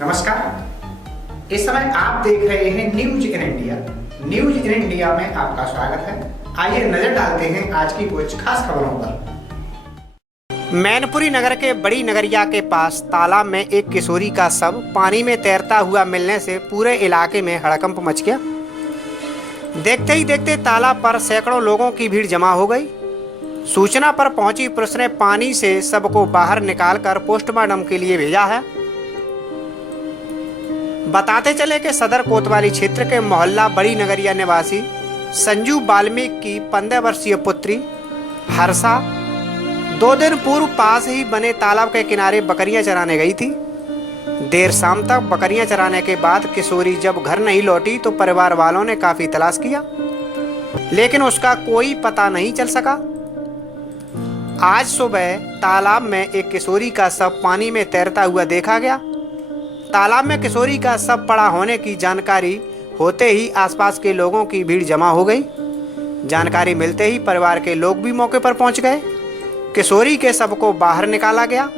नमस्कार। इस समय आप देख रहे हैं news in India. News in India में आपका स्वागत है। आइए नजर डालते हैं आज की कुछ खास खबरों पर। मैनपुरी नगर के बड़ी नगरिया के पास तालाब में एक किशोरी का शव पानी में तैरता हुआ मिलने से पूरे इलाके में हड़कंप मच गया। देखते ही देखते तालाब पर सैकड़ों लोगों की भीड़ जमा हो गई। सूचना पर पहुंची पुलिस ने पानी से शव को बाहर निकालकर पोस्टमार्टम के लिए भेजा है। बताते चले कि सदर कोतवाली क्षेत्र के मोहल्ला बड़ी नगरिया निवासी संजू वाल्मीकि की 15 वर्षीय पुत्री हर्षा 2 दिन पूर्व पास ही बने तालाब के किनारे बकरियां चराने गई थी। देर शाम तक बकरियां चराने के बाद किशोरी जब घर नहीं लौटी तो परिवार वालों ने काफी तलाश किया, लेकिन उसका कोई पता नहीं चल सका। आज सुबह तालाब में एक किशोरी का शव पानी में तैरता हुआ देखा गया। तालाब में किशोरी का शव पड़ा होने की जानकारी होते ही आसपास के लोगों की भीड़ जमा हो गई। जानकारी मिलते ही परिवार के लोग भी मौके पर पहुंच गए। किशोरी के शव को बाहर निकाला गया।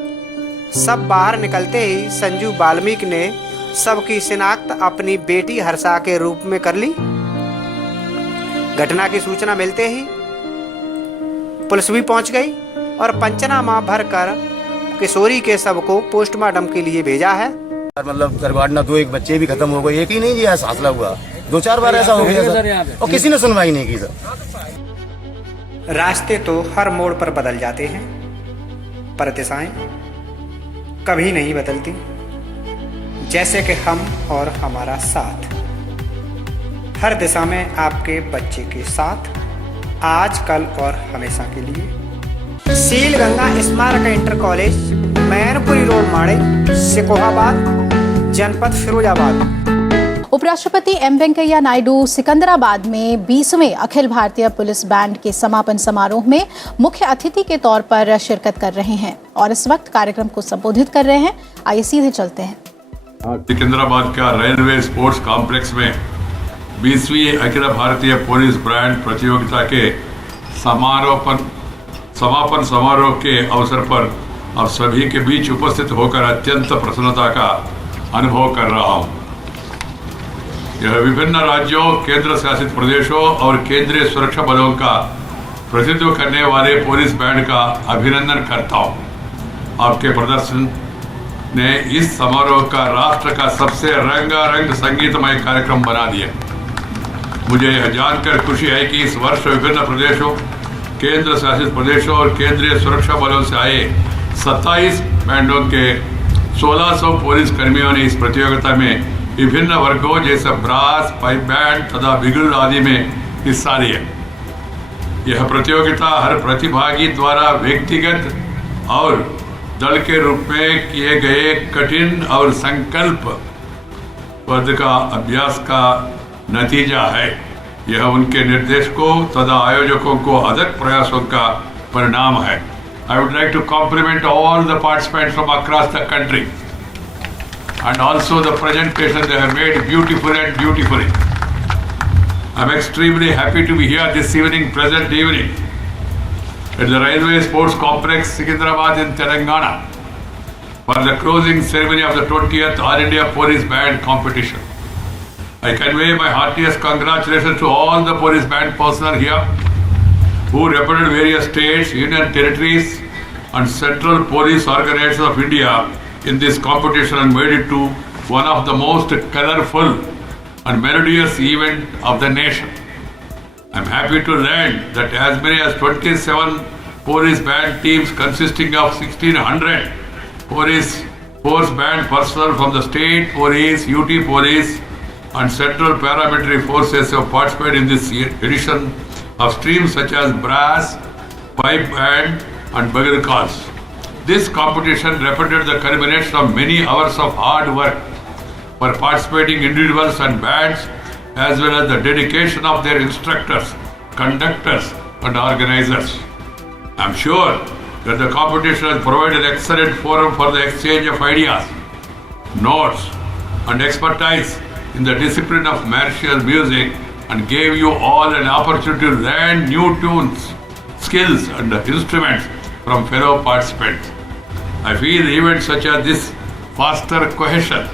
शव बाहर निकलते ही संजू वाल्मीकि ने शव की शिनाख्त अपनी बेटी हर्षा के रूप में कर ली। घटना की सूचना मिलते ही पुलिस भी पहुंच गई और पंचनामा भरकर किशोरी के शव को पोस्टमार्टम के लिए भेजा है। मतलब करवाना 2 एक बच्चे भी खत्म हो गए, एक ही नहीं जी ऐसा हादसा हुआ, 2-4 बार ऐसा हो गया सर, और किसी ने सुनवाई नहीं की सर। रास्ते तो हर मोड़ पर बदल जाते हैं, पर दिशाएं कभी नहीं बदलती। जैसे कि हम और हमारा साथ, हर दिशा में आपके बच्चे के साथ, आज कल और हमेशा के लिए। सीलगंगा स्मारक इंटर कॉलेज, मैनपुरी रोड, माड़े, सिकोहाबाद, जनपद फिरोजाबाद। उपराष्ट्रपति एम वेंकैया नायडू सिकंदराबाद में 20वें अखिल भारतीय पुलिस बैंड के समापन समारोह में मुख्य अतिथि के तौर पर शिरकत कर रहे हैं और इस वक्त कार्यक्रम को संबोधित कर रहे हैं। आइए सीधे चलते हैं। सिकंदराबाद का रेलवे स्पोर्ट्स कॉम्प्लेक्स में 20वीं अखिल भारतीय पुलिस बैंड प्रतियोगिता के समापन समारोह के अवसर पर आप सभी के बीच उपस्थित होकर अत्यंत प्रसन्नता का अनुभव कर रहा हूं। यह विभिन्न राज्यों, केंद्र शासित प्रदेशों और केंद्रीय सुरक्षा बलों का प्रतिनिधित्व करने वाले पुलिस बैंड का अभिनंदन करता हूं। आपके प्रदर्शन ने इस समारोह का राष्ट्र का सबसे रंगारंग संगीतमय कार्यक्रम बना दिया। मुझे यह जानकर खुशी है कि इस वर्ष विभिन्न प्रदेशों, केंद्र शासित प्रदेशों और केंद्रीय सुरक्षा बलों से आए 27 बैंडों के 1600 पुलिस कर्मियों ने इस प्रतियोगिता में विभिन्न वर्गों जैसे ब्रास, पाइप बैंड तथा बिगुल आदि में हिस्सा लिया। यह प्रतियोगिता हर प्रतिभागी द्वारा व्यक्तिगत और दल के रूप में किए गए कठिन और संकल्पबद्ध का अभ्यास का नतीजा है। यह उनके निर्देशकों तथा आयोजकों को अथक प्रयासों का परिणाम है। I would like to compliment all the participants from across the country and also the presentation they have made beautifully. I'm extremely happy to be here this present evening at the Railway Sports Complex, Secunderabad in Telangana for the closing ceremony of the 20th All India Police Band competition. I convey my heartiest congratulations to all the police band personnel here who represented various states, union territories and central police organizations of India in this competition and made it to one of the most colorful and melodious event of the nation. I am happy to learn that as many as 27 police band teams consisting of 1600 police force band personnel from the state police, UT police and central paramilitary forces have participated in this edition of streams such as brass, pipe band and bugle calls. This competition represented the culmination of many hours of hard work for participating individuals and bands as well as the dedication of their instructors, conductors and organizers. I am sure that the competition has provided an excellent forum for the exchange of ideas, notes and expertise in the discipline of martial music and gave you all an opportunity to learn new tunes, skills and instruments from fellow participants. I feel events such as this foster cohesion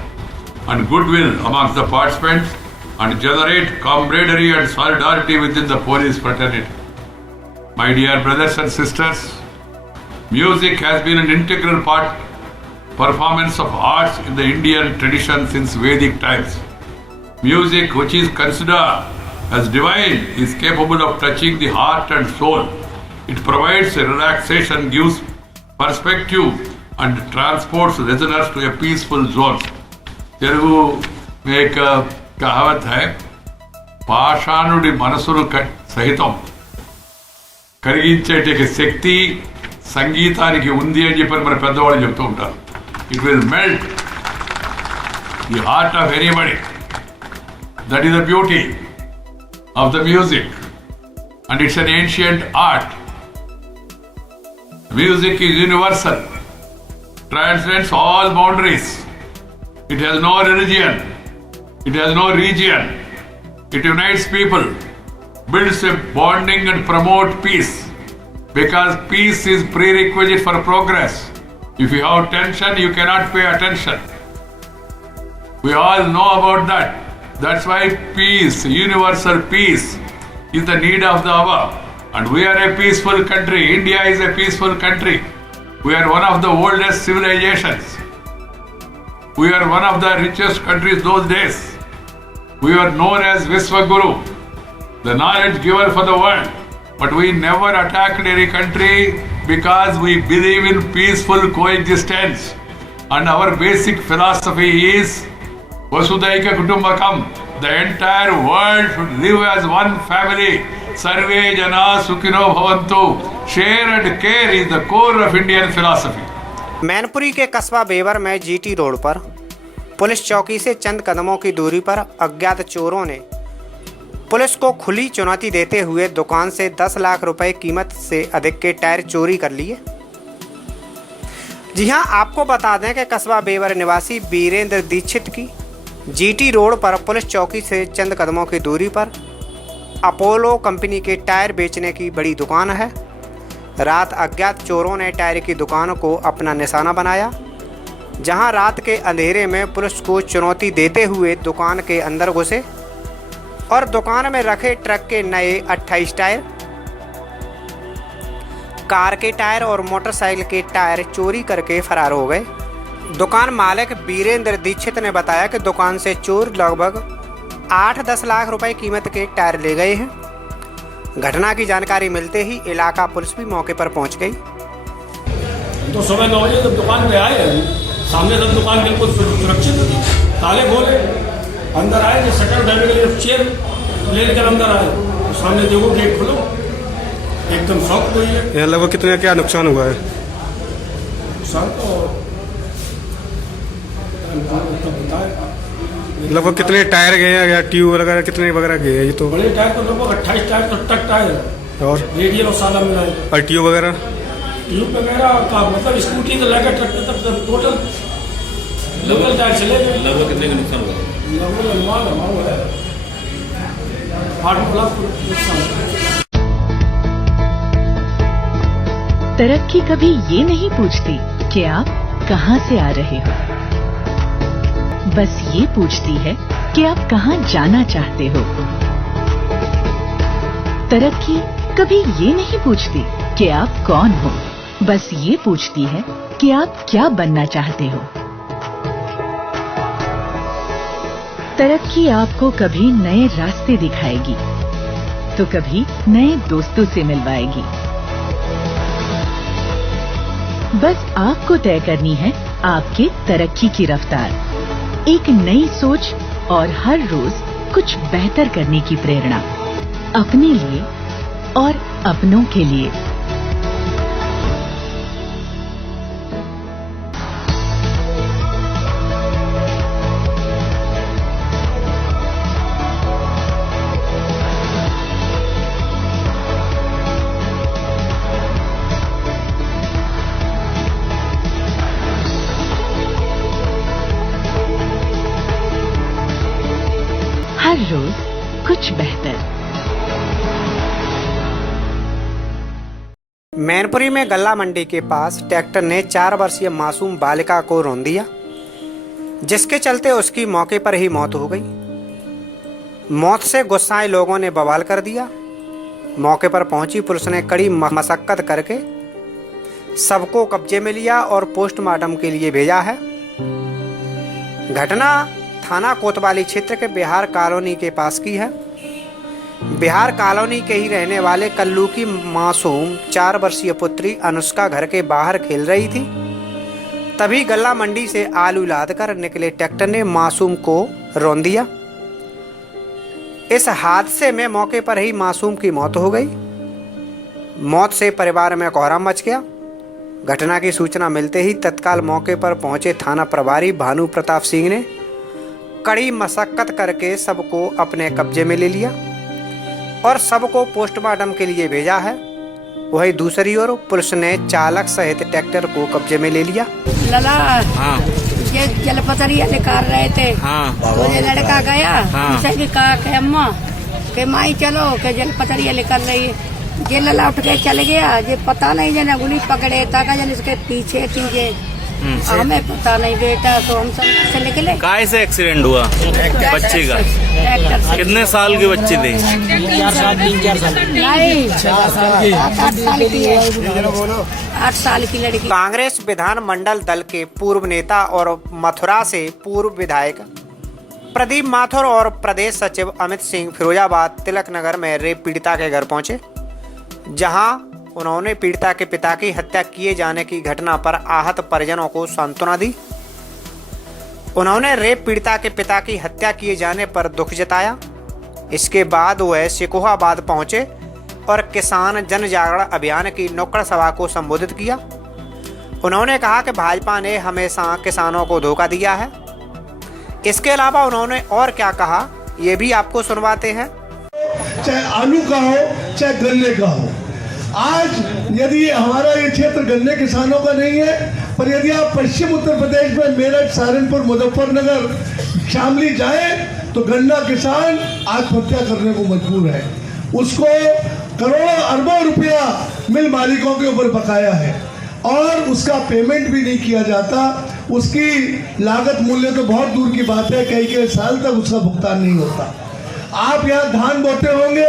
and goodwill amongst the participants and generate camaraderie and solidarity within the police fraternity. My dear brothers and sisters, music has been an integral performance of arts in the Indian tradition since Vedic times. Music, which is considered as divine, is capable of touching the heart and soul. It provides a relaxation, gives perspective and transports listeners to a peaceful zone. Telugu में एक कहावत है, పాషాణుడి మనసును సహితం కరిగించేటి శక్తి సంగీతానికి ఉంది అని చెప్పి మన పెద్దవాళ్ళు చెప్తూ ఉంటారు. It will melt the heart of anybody. That is the beauty of the music, and it's an ancient art. Music is universal, transcends all boundaries. It has no religion, it has no region. It unites people, builds a bonding and promote peace, because peace is prerequisite for progress. If you have tension, you cannot pay attention. We all know about that. That's why peace, universal peace, is the need of the hour. And we are a peaceful country. India is a peaceful country. We are one of the oldest civilizations. We are one of the richest countries those days. We were known as Vishwaguru, the knowledge giver for the world. But we never attacked any country because we believe in peaceful coexistence. And our basic philosophy is Vasudhaika Kutumbakam. The entire world should live as one family. Sarve Jana Sukhino Bhavantu. Share and care is the core of Indian philosophy. Mainpuri के कस्बा Weber में GT road पर police चौकी से चंद कदमों की दूरी पर अज्ञात चोरों ने पुलिस को खुली चुनौती देते हुए दुकान से 10 लाख रुपए कीमत से अधिक के टायर चोरी कर लिए। जी हां, आपको बता दें कि कस्बा बेवर निवासी वीरेंद्र दीक्षित की जीटी रोड पर पुलिस चौकी से चंद कदमों की दूरी पर अपोलो कंपनी के टायर बेचने की बड़ी दुकान है। रात अज्ञात चोरों ने टायर की दुकान को अपना निशाना बनाया, जहां रात के अंधेरे में पुलिस को चुनौती देते हुए दुकान के अंदर घुसे और दुकान में रखे ट्रक के नए 28 टायर, कार के टायर और मोटरसाइकिल के टायर चोरी करके फरार हो गए। दुकान मालिक वीरेंद्र दीक्षित ने बताया कि दुकान से चोर लगभग 8-10 लाख रुपए कीमत के टायर ले गए हैं। घटना की जानकारी मिलते ही इलाका पुलिस भी मौके पर पहुंच गई। तो सुबह 9 बजे जब दुकान पे आए, सामने से दुकान बिल्कुल सुरक्षित थी, ताले खोले, अंदर आए तो शटर दबे के लिए चेयर लेकर अंदर आए, तो सामने देखो गेट खुलो, एकदम शॉक हुई है। यहाँ लगभग कितने क्या नुकसान हुआ है? नुकसान तो लगभग कितने टायर गए हैं या ट्यूब वगैरह कितने वगैरह गए हैं? ये तो बड़े टायर तो लगभग 28 टायर तो ट्रक टायर और रेडियल और सादा मिला है। और ट्यूब वगैरह का मतलब स्कूटी तो लेकर ट्रक तक टोटल लोकल टायर चले गए। लगभग कितने का नुकसान हुआ? लगभग अनुमान हमारा है 8 लाख नुकसान। तरक्की कभी ये नहीं पूछती कि आप कहां से आ रहे हो, बस ये पूछती है कि आप कहां जाना चाहते हो। तरक्की कभी ये नहीं पूछती कि आप कौन हो, बस ये पूछती है कि आप क्या बनना चाहते हो। तरक्की आपको कभी नए रास्ते दिखाएगी तो कभी नए दोस्तों से मिलवाएगी। बस आपको तय करनी है आपके तरक्की की रफ्तार, एक नई सोच और हर रोज कुछ बेहतर करने की प्रेरणा, अपने लिए और अपनों के लिए। हर रोज कुछ बेहतर। मैनपुरी में गल्ला मंडी के पास ट्रैक्टर ने 4 वर्षीय मासूम बालिका को रौंद दिया। जिसके चलते उसकी मौके पर ही मौत हो गई। मौत से गुस्साए लोगों ने बवाल कर दिया। मौके पर पहुंची पुलिस ने कड़ी मशक्कत करके सबको कब्जे में लिया और पोस्टमार्टम के लिए भेजा है। घटना थाना कोतवाली क्षेत्र के बिहार कॉलोनी के पास की है। बिहार कॉलोनी के ही रहने वाले कल्लू की मासूम 4 वर्षीय पुत्री अनुष्का घर के बाहर खेल रही थी। तभी गल्ला मंडी से आलू लादकर निकले ट्रैक्टर ने मासूम को रौंद दिया। इस हादसे में मौके पर ही मासूम की मौत हो गई। मौत से परिवार में कोहराम मच गया। घटना की सूचना मिलते ही तत्काल मौके पर पहुंचे थाना प्रभारी भानु प्रताप सिंह ने कड़ी मशक्कत करके सबको अपने कब्जे में ले लिया और सबको पोस्टमार्टम के लिए भेजा है। वही दूसरी ओर पुलिस ने चालक सहित ट्रैक्टर को कब्जे में ले लिया। लला ये जलपतरिया निकाल रहे थे। तो ये लड़का गया उसे भी कहा कि अम्मा के माई चलो के जलपतरिया निकल रही है। ये लला उठ के चल गया। ये पता नहीं जन गुली पकड़े था जन इसके पीछे थी। ये हमें पता नहीं बेटा। तो हम सब से निकले। काय से एक्सीडेंट हुआ बच्चे का? कितने साल की बच्ची थी? 3 साल नहीं 8 साल की लड़की। कांग्रेस विधानमंडल दल के पूर्व नेता और मथुरा से पूर्व विधायक प्रदीप माथुर और प्रदेश सचिव अमित सिंह फिरोजाबाद तिलक नगर में रेप पीड़िता के घर पहुंचे, जहां उन्होंने पीड़िता के पिता की हत्या किए जाने की घटना पर आहत परिजनों को सांत्वना दी। उन्होंने रेप पीड़िता के पिता की हत्या किए जाने पर दुख जताया। इसके बाद वह सिकोहाबाद पहुंचे और किसान जन जागरण अभियान की नुक्कड़ सभा को संबोधित किया। उन्होंने कहा कि भाजपा ने हमेशा किसानों को धोखा दिया है। इसके अलावा उन्होंने और क्या कहा, ये भी आपको सुनवाते हैं। चाहे आलू का हो चाहे गन्ने का हो, आज यदि हमारा ये क्षेत्र गन्ने किसानों का नहीं है, पर यदि आप पश्चिम उत्तर प्रदेश में मेरठ, सहारनपुर, मुजफ्फरनगर, शामली जाए तो गन्ना किसान आत्महत्या करने को मजबूर है। उसको करोड़ों अरबों रुपया मिल मालिकों के ऊपर बकाया है और उसका पेमेंट भी नहीं किया जाता। उसकी लागत मूल्य तो बहुत दूर की बात है, कई साल तक उसका भुगतान नहीं होता। आप यहाँ धान बोते होंगे,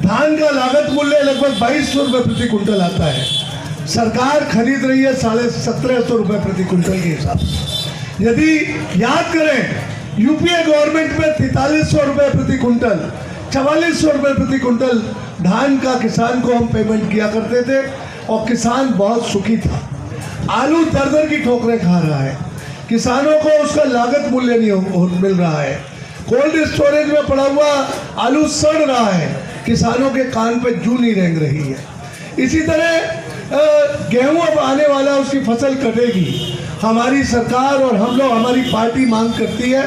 धान का लागत मूल्य लगभग 2200 रुपये प्रति कुंटल आता है। सरकार खरीद रही है 1750 रुपये प्रति कुंटल के हिसाब से। यदि याद करें यूपीए गवर्नमेंट में 4300 रुपये प्रति कुंटल, 4400 रुपये प्रति कुंटल धान का किसान को हम पेमेंट किया करते थे और किसान बहुत सुखी था। आलू दर की ठोकरें खा रहा है, किसानों को उसका लागत मूल्य नहीं मिल रहा है। कोल्ड स्टोरेज में पड़ा हुआ आलू सड़ रहा है, किसानों के कान पे जू नहीं रेंग रही है। इसी तरह गेहूं अब आने वाला, उसकी फसल कटेगी। हमारी सरकार और हम लोग, हमारी पार्टी मांग करती है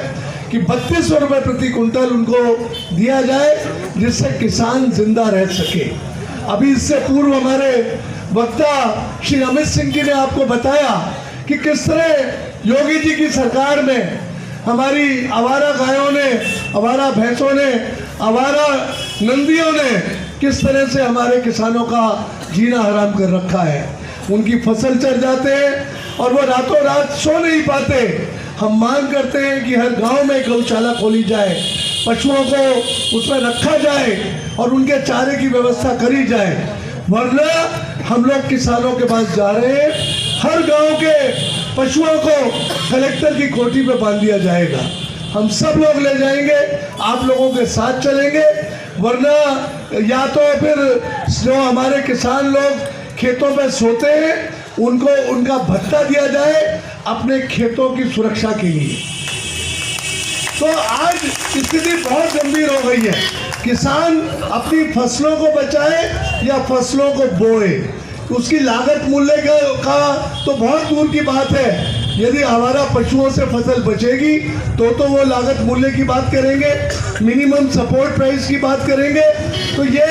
कि 3200 रुपये प्रति कुंटल उनको दिया जाए, जिससे किसान जिंदा रह सके। अभी इससे पूर्व हमारे वक्ता श्री अमित सिंह जी ने आपको बताया कि किस तरह योगी जी की सरकार में हमारी आवारा गायों ने, आवारा भैंसों ने, आवारा नंदियों ने किस तरह से हमारे किसानों का जीना हराम कर रखा है। उनकी फसल चढ़ जाते हैं और वो रातों रात सो नहीं पाते। हम मांग करते हैं कि हर गांव में गौशाला खोली जाए, पशुओं को उसमें रखा जाए और उनके चारे की व्यवस्था करी जाए, वरना हम लोग किसानों के पास जा रहे हैं। हर गांव के पशुओं को कलेक्टर की कोठी पे बांध दिया जाएगा। हम सब लोग ले जाएंगे, आप लोगों के साथ चलेंगे, वरना या तो फिर जो हमारे किसान लोग खेतों पे सोते हैं उनको उनका भत्ता दिया जाए अपने खेतों की सुरक्षा के लिए। तो आज स्थिति बहुत गंभीर हो गई है। किसान अपनी फसलों को बचाए या फसलों को बोए, उसकी लागत मूल्य का तो बहुत दूर की बात है। यदि हमारा पशुओं से फसल बचेगी तो वो लागत मूल्य की बात करेंगे, मिनिमम सपोर्ट प्राइस की बात करेंगे। तो ये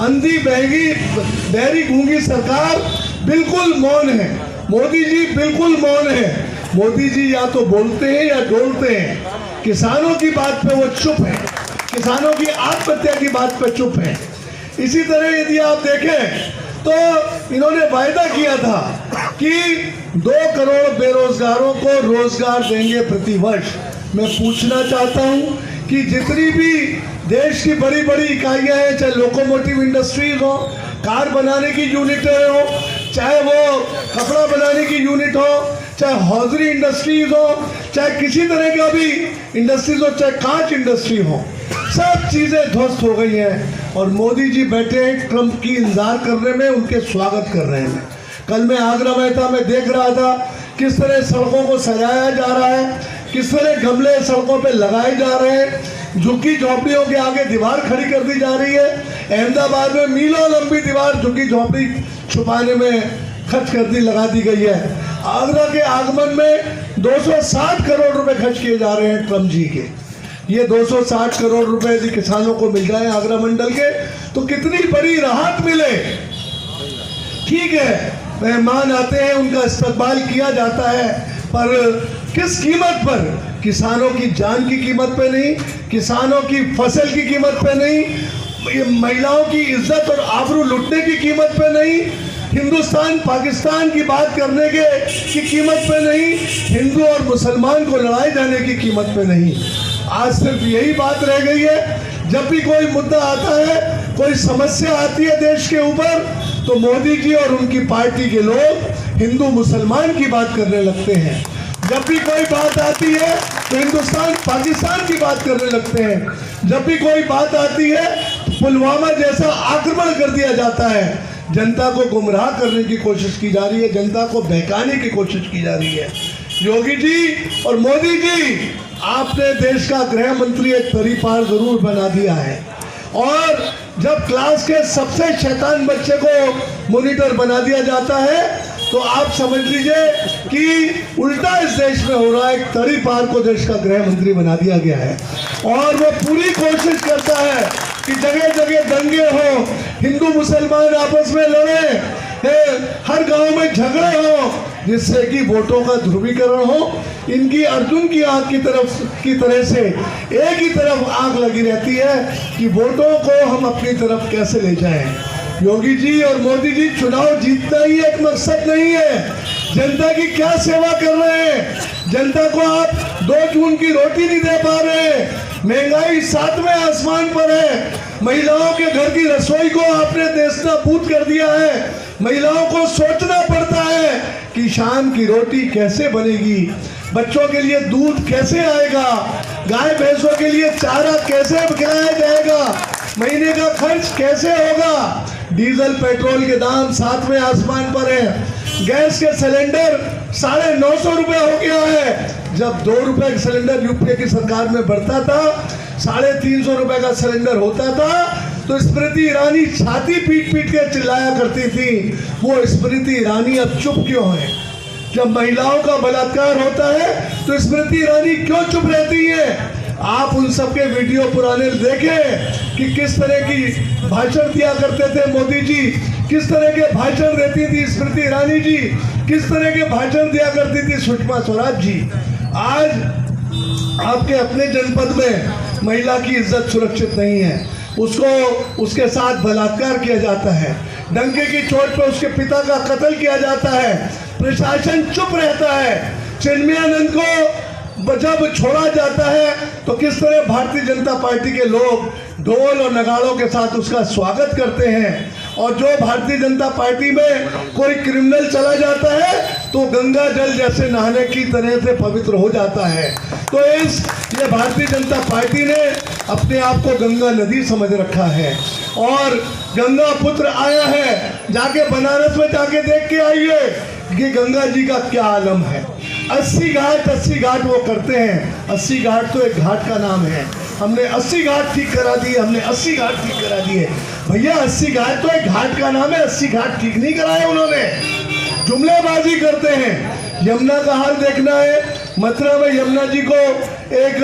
अंधी बहरी गूंगी सरकार बिल्कुल मौन है। मोदी जी बिल्कुल मौन है। मोदी जी या तो बोलते हैं या डोलते हैं। किसानों की बात पे वो चुप है, किसानों की आत्महत्या की बात पे चुप है। इसी तरह यदि आप देखें तो इन्होंने वायदा किया था कि 2 करोड़ बेरोजगारों को रोजगार देंगे प्रतिवर्ष। मैं पूछना चाहता हूं कि जितनी भी देश की बड़ी बड़ी इकाइयां हैं, चाहे लोकोमोटिव इंडस्ट्रीज हो, कार बनाने की यूनिटें हो, चाहे वो कपड़ा बनाने की यूनिट हो, चाहे हौजरी इंडस्ट्रीज हो, चाहे किसी तरह का भी इंडस्ट्रीज हो, चाहे कांच इंडस्ट्री हो, सब चीजें ध्वस्त हो गई हैं। और मोदी जी बैठे हैं ट्रंप की इंतजार करने में, उनके स्वागत कर रहे हैं। कल मैं आगरा में था, मैं देख रहा था किस तरह सड़कों को सजाया जा रहा है, किस तरह गमले सड़कों पे लगाए जा रहे हैं, झुग्गी झोपड़ियों के आगे दीवार खड़ी कर दी जा रही है। अहमदाबाद में मीलों लंबी दीवार झुग्गी झोपड़ी छुपाने में खर्च कर दी, लगा दी गई है। आगरा के आगमन में 260 करोड़ रुपए खर्च किए जा रहे हैं ट्रंप जी के। ये 260 करोड़ रुपए यदि किसानों को मिल जाए आगरा मंडल के, तो कितनी बड़ी राहत मिले। ठीक है, मेहमान आते हैं, उनका इस्तकबाल किया जाता है, पर किस कीमत पर? किसानों की जान की कीमत पे नहीं, किसानों की फसल की कीमत पे नहीं, महिलाओं की इज्जत और आबरू लुटने की कीमत पे नहीं, हिंदुस्तान पाकिस्तान की बात करने की कीमत पे नहीं, हिंदू और मुसलमान को लड़ाए जाने की कीमत पे नहीं। आज सिर्फ यही बात रह गई है, जब भी कोई मुद्दा आता है, कोई समस्या आती है देश के ऊपर, तो मोदी जी और उनकी पार्टी के लोग हिंदू मुसलमान की बात करने लगते हैं। जब भी कोई बात आती है तो हिंदुस्तान पाकिस्तान की बात करने लगते हैं। जब भी कोई बात आती है, पुलवामा जैसा आक्रमण कर दिया जाता है। जनता को गुमराह करने की कोशिश की जा रही है, जनता को बहकाने की कोशिश की जा रही है। योगी जी और मोदी जी, आपने देश का गृह मंत्री एक तरीपार जरूर बना दिया है, और जब क्लास के सबसे शैतान बच्चे को मॉनिटर बना दिया जाता है, तो आप समझ लीजिए कि उल्टा इस देश में हो रहा है। एक तरीपार को देश का गृह मंत्री बना दिया गया है, और वो पूरी कोशिश करता है कि जगह जगह दंगे हो, हिंदू मुसलमान आपस में लड़े, हर गांव में झगड़े हो, जिससे कि वोटों का ध्रुवीकरण हो। इनकी अर्जुन की आंख की तरह से एक ही तरफ आंख लगी रहती है कि वोटों को हम अपनी तरफ कैसे ले जाएं। योगी जी और मोदी जी, चुनाव जीतना ही एक मकसद नहीं है। जनता की क्या सेवा कर रहे हैं? जनता को आप 2 जून की रोटी नहीं दे पा रहे हैं, महंगाई 7वें आसमान पर है, महिलाओं के घर की रसोई को आपने नेस्तनाबूद कर दिया है। महिलाओं को सोचना पड़ता है कि शाम की रोटी कैसे बनेगी, बच्चों के लिए दूध कैसे आएगा, गाय भैंसों के लिए चारा कैसे खिलाया जाएगा, महीने का खर्च कैसे होगा। डीजल पेट्रोल के दाम 7वें आसमान पर है। गैस के सिलेंडर 950 रुपए हो गया है। जब 2 रुपए का सिलेंडर यूपीए की सरकार में बढ़ता था, 350 रुपए का सिलेंडर होता था, तो स्मृति ईरानी छाती पीट पीट के चिल्लाया करती थी। वो स्मृति ईरानी अब चुप क्यों है? जब महिलाओं का बलात्कार होता है तो स्मृति ईरानी क्यों चुप रहती है? आप उन सबके वीडियो पुराने देखें कि किस तरह की भाषण दिया करते थे मोदी जी, किस तरह के भाषण देती थी स्मृति ईरानी जी, किस तरह के भाषण दिया करती थी सुषमा स्वराज जी। आज आपके अपने जनपद में महिला की इज्जत सुरक्षित नहीं है, उसको उसके साथ बलात्कार किया जाता है, डंके की चोट पर उसके पिता का कत्ल किया जाता है, प्रशासन चुप रहता है। चिन्मयानंद को जब छोड़ा जाता है तो किस तरह भारतीय जनता पार्टी के लोग ढोल और नगाड़ों के साथ उसका स्वागत करते हैं, और जो भारतीय जनता पार्टी में कोई क्रिमिनल चला जाता है तो गंगा जल जैसे नहाने की तरह से पवित्र हो जाता है। तो ये भारतीय जनता पार्टी ने अपने आप को गंगा नदी समझ रखा है, और गंगा पुत्र आया है, जाके बनारस में जाके देख के आइए कि गंगा जी का क्या आलम है। 80 घाट वो करते हैं। 80 घाट तो एक घाट का नाम है। हमने 80 घाट ठीक करा दिए, हमने 80 घाट ठीक करा दिए। भैया 80 घाट तो एक घाट का नाम है, 80 घाट ठीक नहीं कराए उन्होंने, जुमलेबाजी करते हैं। यमुना का हाल देखना है। मथुरा में यमुना जी को एक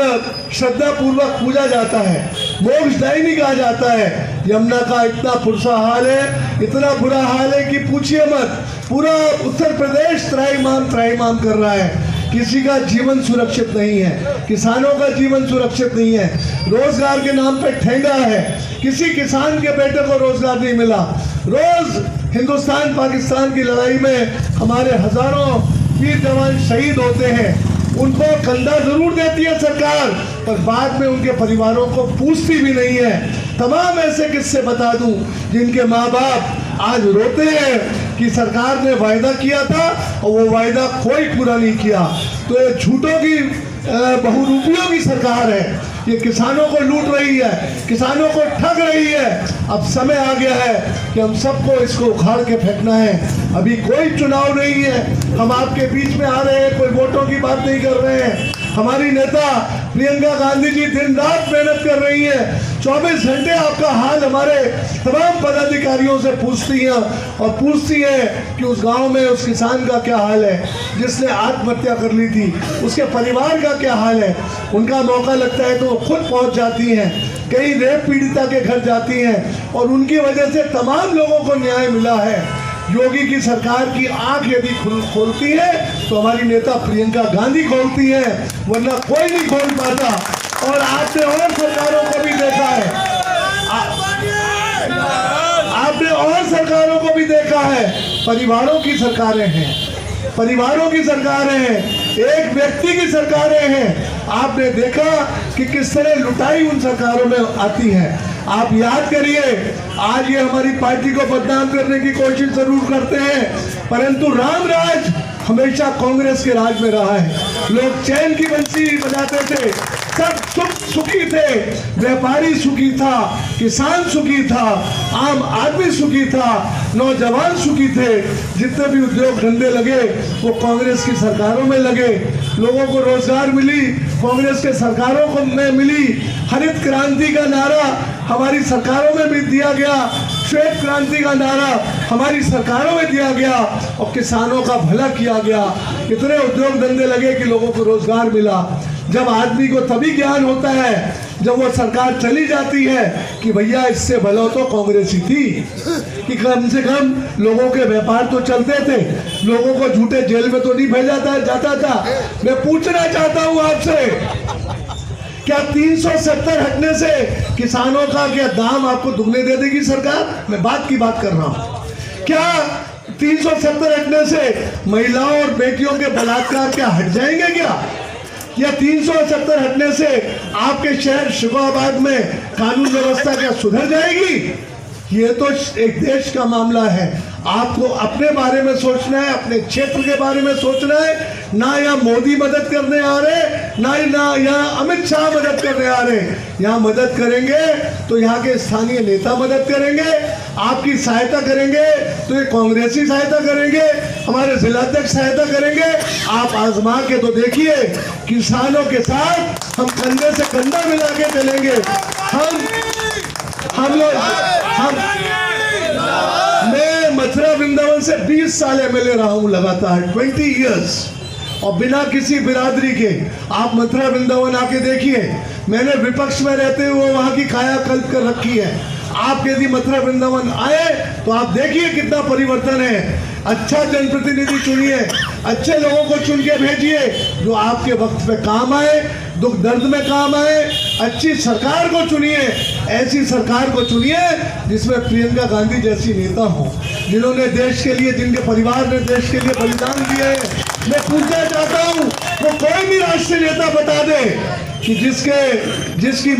श्रद्धा पूर्वक पूजा जाता है, मोक्षदायिनी कहा जाता है। यमुना का इतना पुरसा हाल है, इतना बुरा हाल है कि पूछिए मत। पूरा उत्तर प्रदेश त्राहिमाम कर रहा है। किसी का जीवन सुरक्षित नहीं है, किसानों का जीवन सुरक्षित नहीं है, रोजगार के नाम पे ठेंगा है, किसी किसान के बेटे को रोजगार नहीं मिला। रोज हिंदुस्तान पाकिस्तान की लड़ाई में हमारे हजारों वीर जवान शहीद होते हैं उनको कंधा जरूर देती है सरकार, पर बाद में उनके परिवारों को पूछती भी नहीं है। तमाम ऐसे किस्से बता दूं जिनके माँ बाप आज रोते हैं कि सरकार ने वायदा किया था और वो वायदा कोई पूरा नहीं किया। तो ये झूठों की बहुरूपियों की सरकार है, ये किसानों को लूट रही है, किसानों को ठग रही है। अब समय आ गया है कि हम सबको इसको उखाड़ के फेंकना है। अभी कोई चुनाव नहीं है, हम आपके बीच में आ रहे हैं, कोई वोटों की बात नहीं कर रहे हैं। हमारी नेता प्रियंका गांधी जी दिन रात मेहनत कर रही है, 24 घंटे आपका हाल हमारे तमाम पदाधिकारियों से पूछती हैं और पूछती हैं कि उस गांव में उस किसान का क्या हाल है जिसने आत्महत्या कर ली थी, उसके परिवार का क्या हाल है। उनका मौका लगता है तो वो खुद पहुंच जाती हैं, कई रेप पीड़िता के घर जाती हैं और उनकी वजह से तमाम लोगों को न्याय मिला है। योगी की सरकार की आंख यदि खोलती है तो हमारी नेता प्रियंका गांधी खोलती है, वरना कोई नहीं खोल पाता। और आपने और सरकारों को भी देखा है, आपने और सरकारों को भी देखा है, परिवारों की सरकारें हैं, परिवारों की सरकारें हैं, एक व्यक्ति की सरकारें हैं। आपने देखा कि किस तरह लुटाई उन सरकारों में आती है। आप याद करिए, आज ये हमारी पार्टी को बदनाम करने की कोशिश जरूर करते हैं, परंतु राम राज हमेशा कांग्रेस के राज में रहा है। लोग चैन की बंसी बजाते थे, सब सुखी थे, व्यापारी सुखी था, किसान सुखी था, आम आदमी सुखी था, नौजवान सुखी थे। जितने भी उद्योग धंधे लगे वो कांग्रेस की सरकारों में लगे, लोगों को रोजगार मिली, कांग्रेस के सरकारों को में मिली। हरित क्रांति का नारा हमारी सरकारों में भी दिया गया, श्वेत क्रांति का नारा हमारी सरकारों में दिया गया और किसानों का भला किया गया। कितने उद्योग धंधे लगे कि लोगों को रोजगार मिला। जब आदमी को तभी ज्ञान होता है जब वो सरकार चली जाती है कि भैया इससे भला तो कांग्रेस ही थी, कि कम से कम लोगों के व्यापार तो चलते थे, लोगों को झूठे जेल में तो नहीं भेजा जाता था। मैं पूछना चाहता हूँ आपसे, क्या 370 हटने से किसानों का क्या दाम आपको दुगने दे देगी सरकार? मैं बात की बात कर रहा हूँ। क्या 370 हटने से महिलाओं और बेटियों के बलात्कार क्या हट जाएंगे क्या? या 370 हटने से आपके शहर शिकोहाबाद में कानून व्यवस्था क्या सुधर जाएगी? ये तो एक देश का मामला है। आपको अपने बारे में सोचना है, अपने क्षेत्र के बारे में सोचना है। ना यहाँ मोदी मदद करने आ रहे, ना यहाँ अमित शाह मदद करने आ रहे। यहाँ मदद करेंगे तो यहाँ के स्थानीय नेता मदद करेंगे, आपकी सहायता करेंगे तो ये कांग्रेसी सहायता करेंगे, हमारे जिलाध्यक्ष सहायता करेंगे। आप आजमा के तो देखिए, किसानों के साथ हम कंधे से कंधा मिला के चलेंगे। मैं मथुरा वृंदावन से 20 साल एमएलए रहा हूँ लगातार, 20 इयर्स, और बिना किसी बिरादरी के। आप मथुरा वृंदावन आके देखिए, मैंने विपक्ष में रहते हुए वहाँ की कायाकल्प कर रखी है। आप यदि मथुरा वृंदावन आए तो आप देखिए कितना परिवर्तन है। अच्छा जनप्रतिनिधि चुनिए, अच्छे लोगों को चुन के भेजिए जो आपके वक्त पे काम आए, दुख दर्द में काम आए। अच्छी सरकार को चुनिए, ऐसी सरकार को चुनिए जिसमें प्रियंका गांधी जैसी नेता हो, जिन्होंने देश के लिए, जिनके परिवार ने देश के लिए बलिदान दिए हैं। मैं पूछना चाहता हूँ, वो कोई भी राष्ट्रीय नेता बता दे कि जिसकी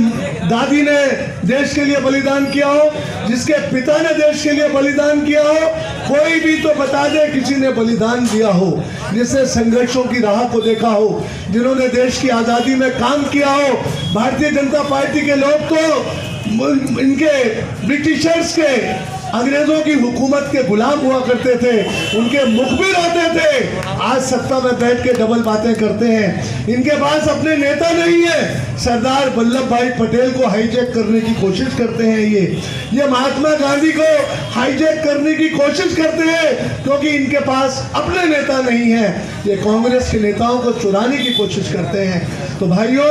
दादी ने देश के लिए बलिदान किया हो, जिसके पिता ने देश के लिए बलिदान किया हो, कोई भी तो बता दे किसी ने बलिदान दिया हो, जिसने संघर्षों की राह को देखा हो, जिन्होंने देश की आज़ादी में काम किया हो। भारतीय जनता पार्टी के लोग तो इनके ब्रिटिशर्स के, अंग्रेजों की हुकूमत के गुलाम हुआ करते थे, उनके मुखबिर होते थे। आज सत्ता में बैठ के डबल बातें करते हैं। इनके पास अपने नेता नहीं है। सरदार वल्लभ भाई पटेल को हाईजैक करने की कोशिश करते हैं। ये महात्मा गांधी को हाईजैक करने की कोशिश करते हैं क्योंकि इनके पास अपने नेता नहीं है। ये कांग्रेस के नेताओं को चुराने की कोशिश करते हैं। तो भाइयों,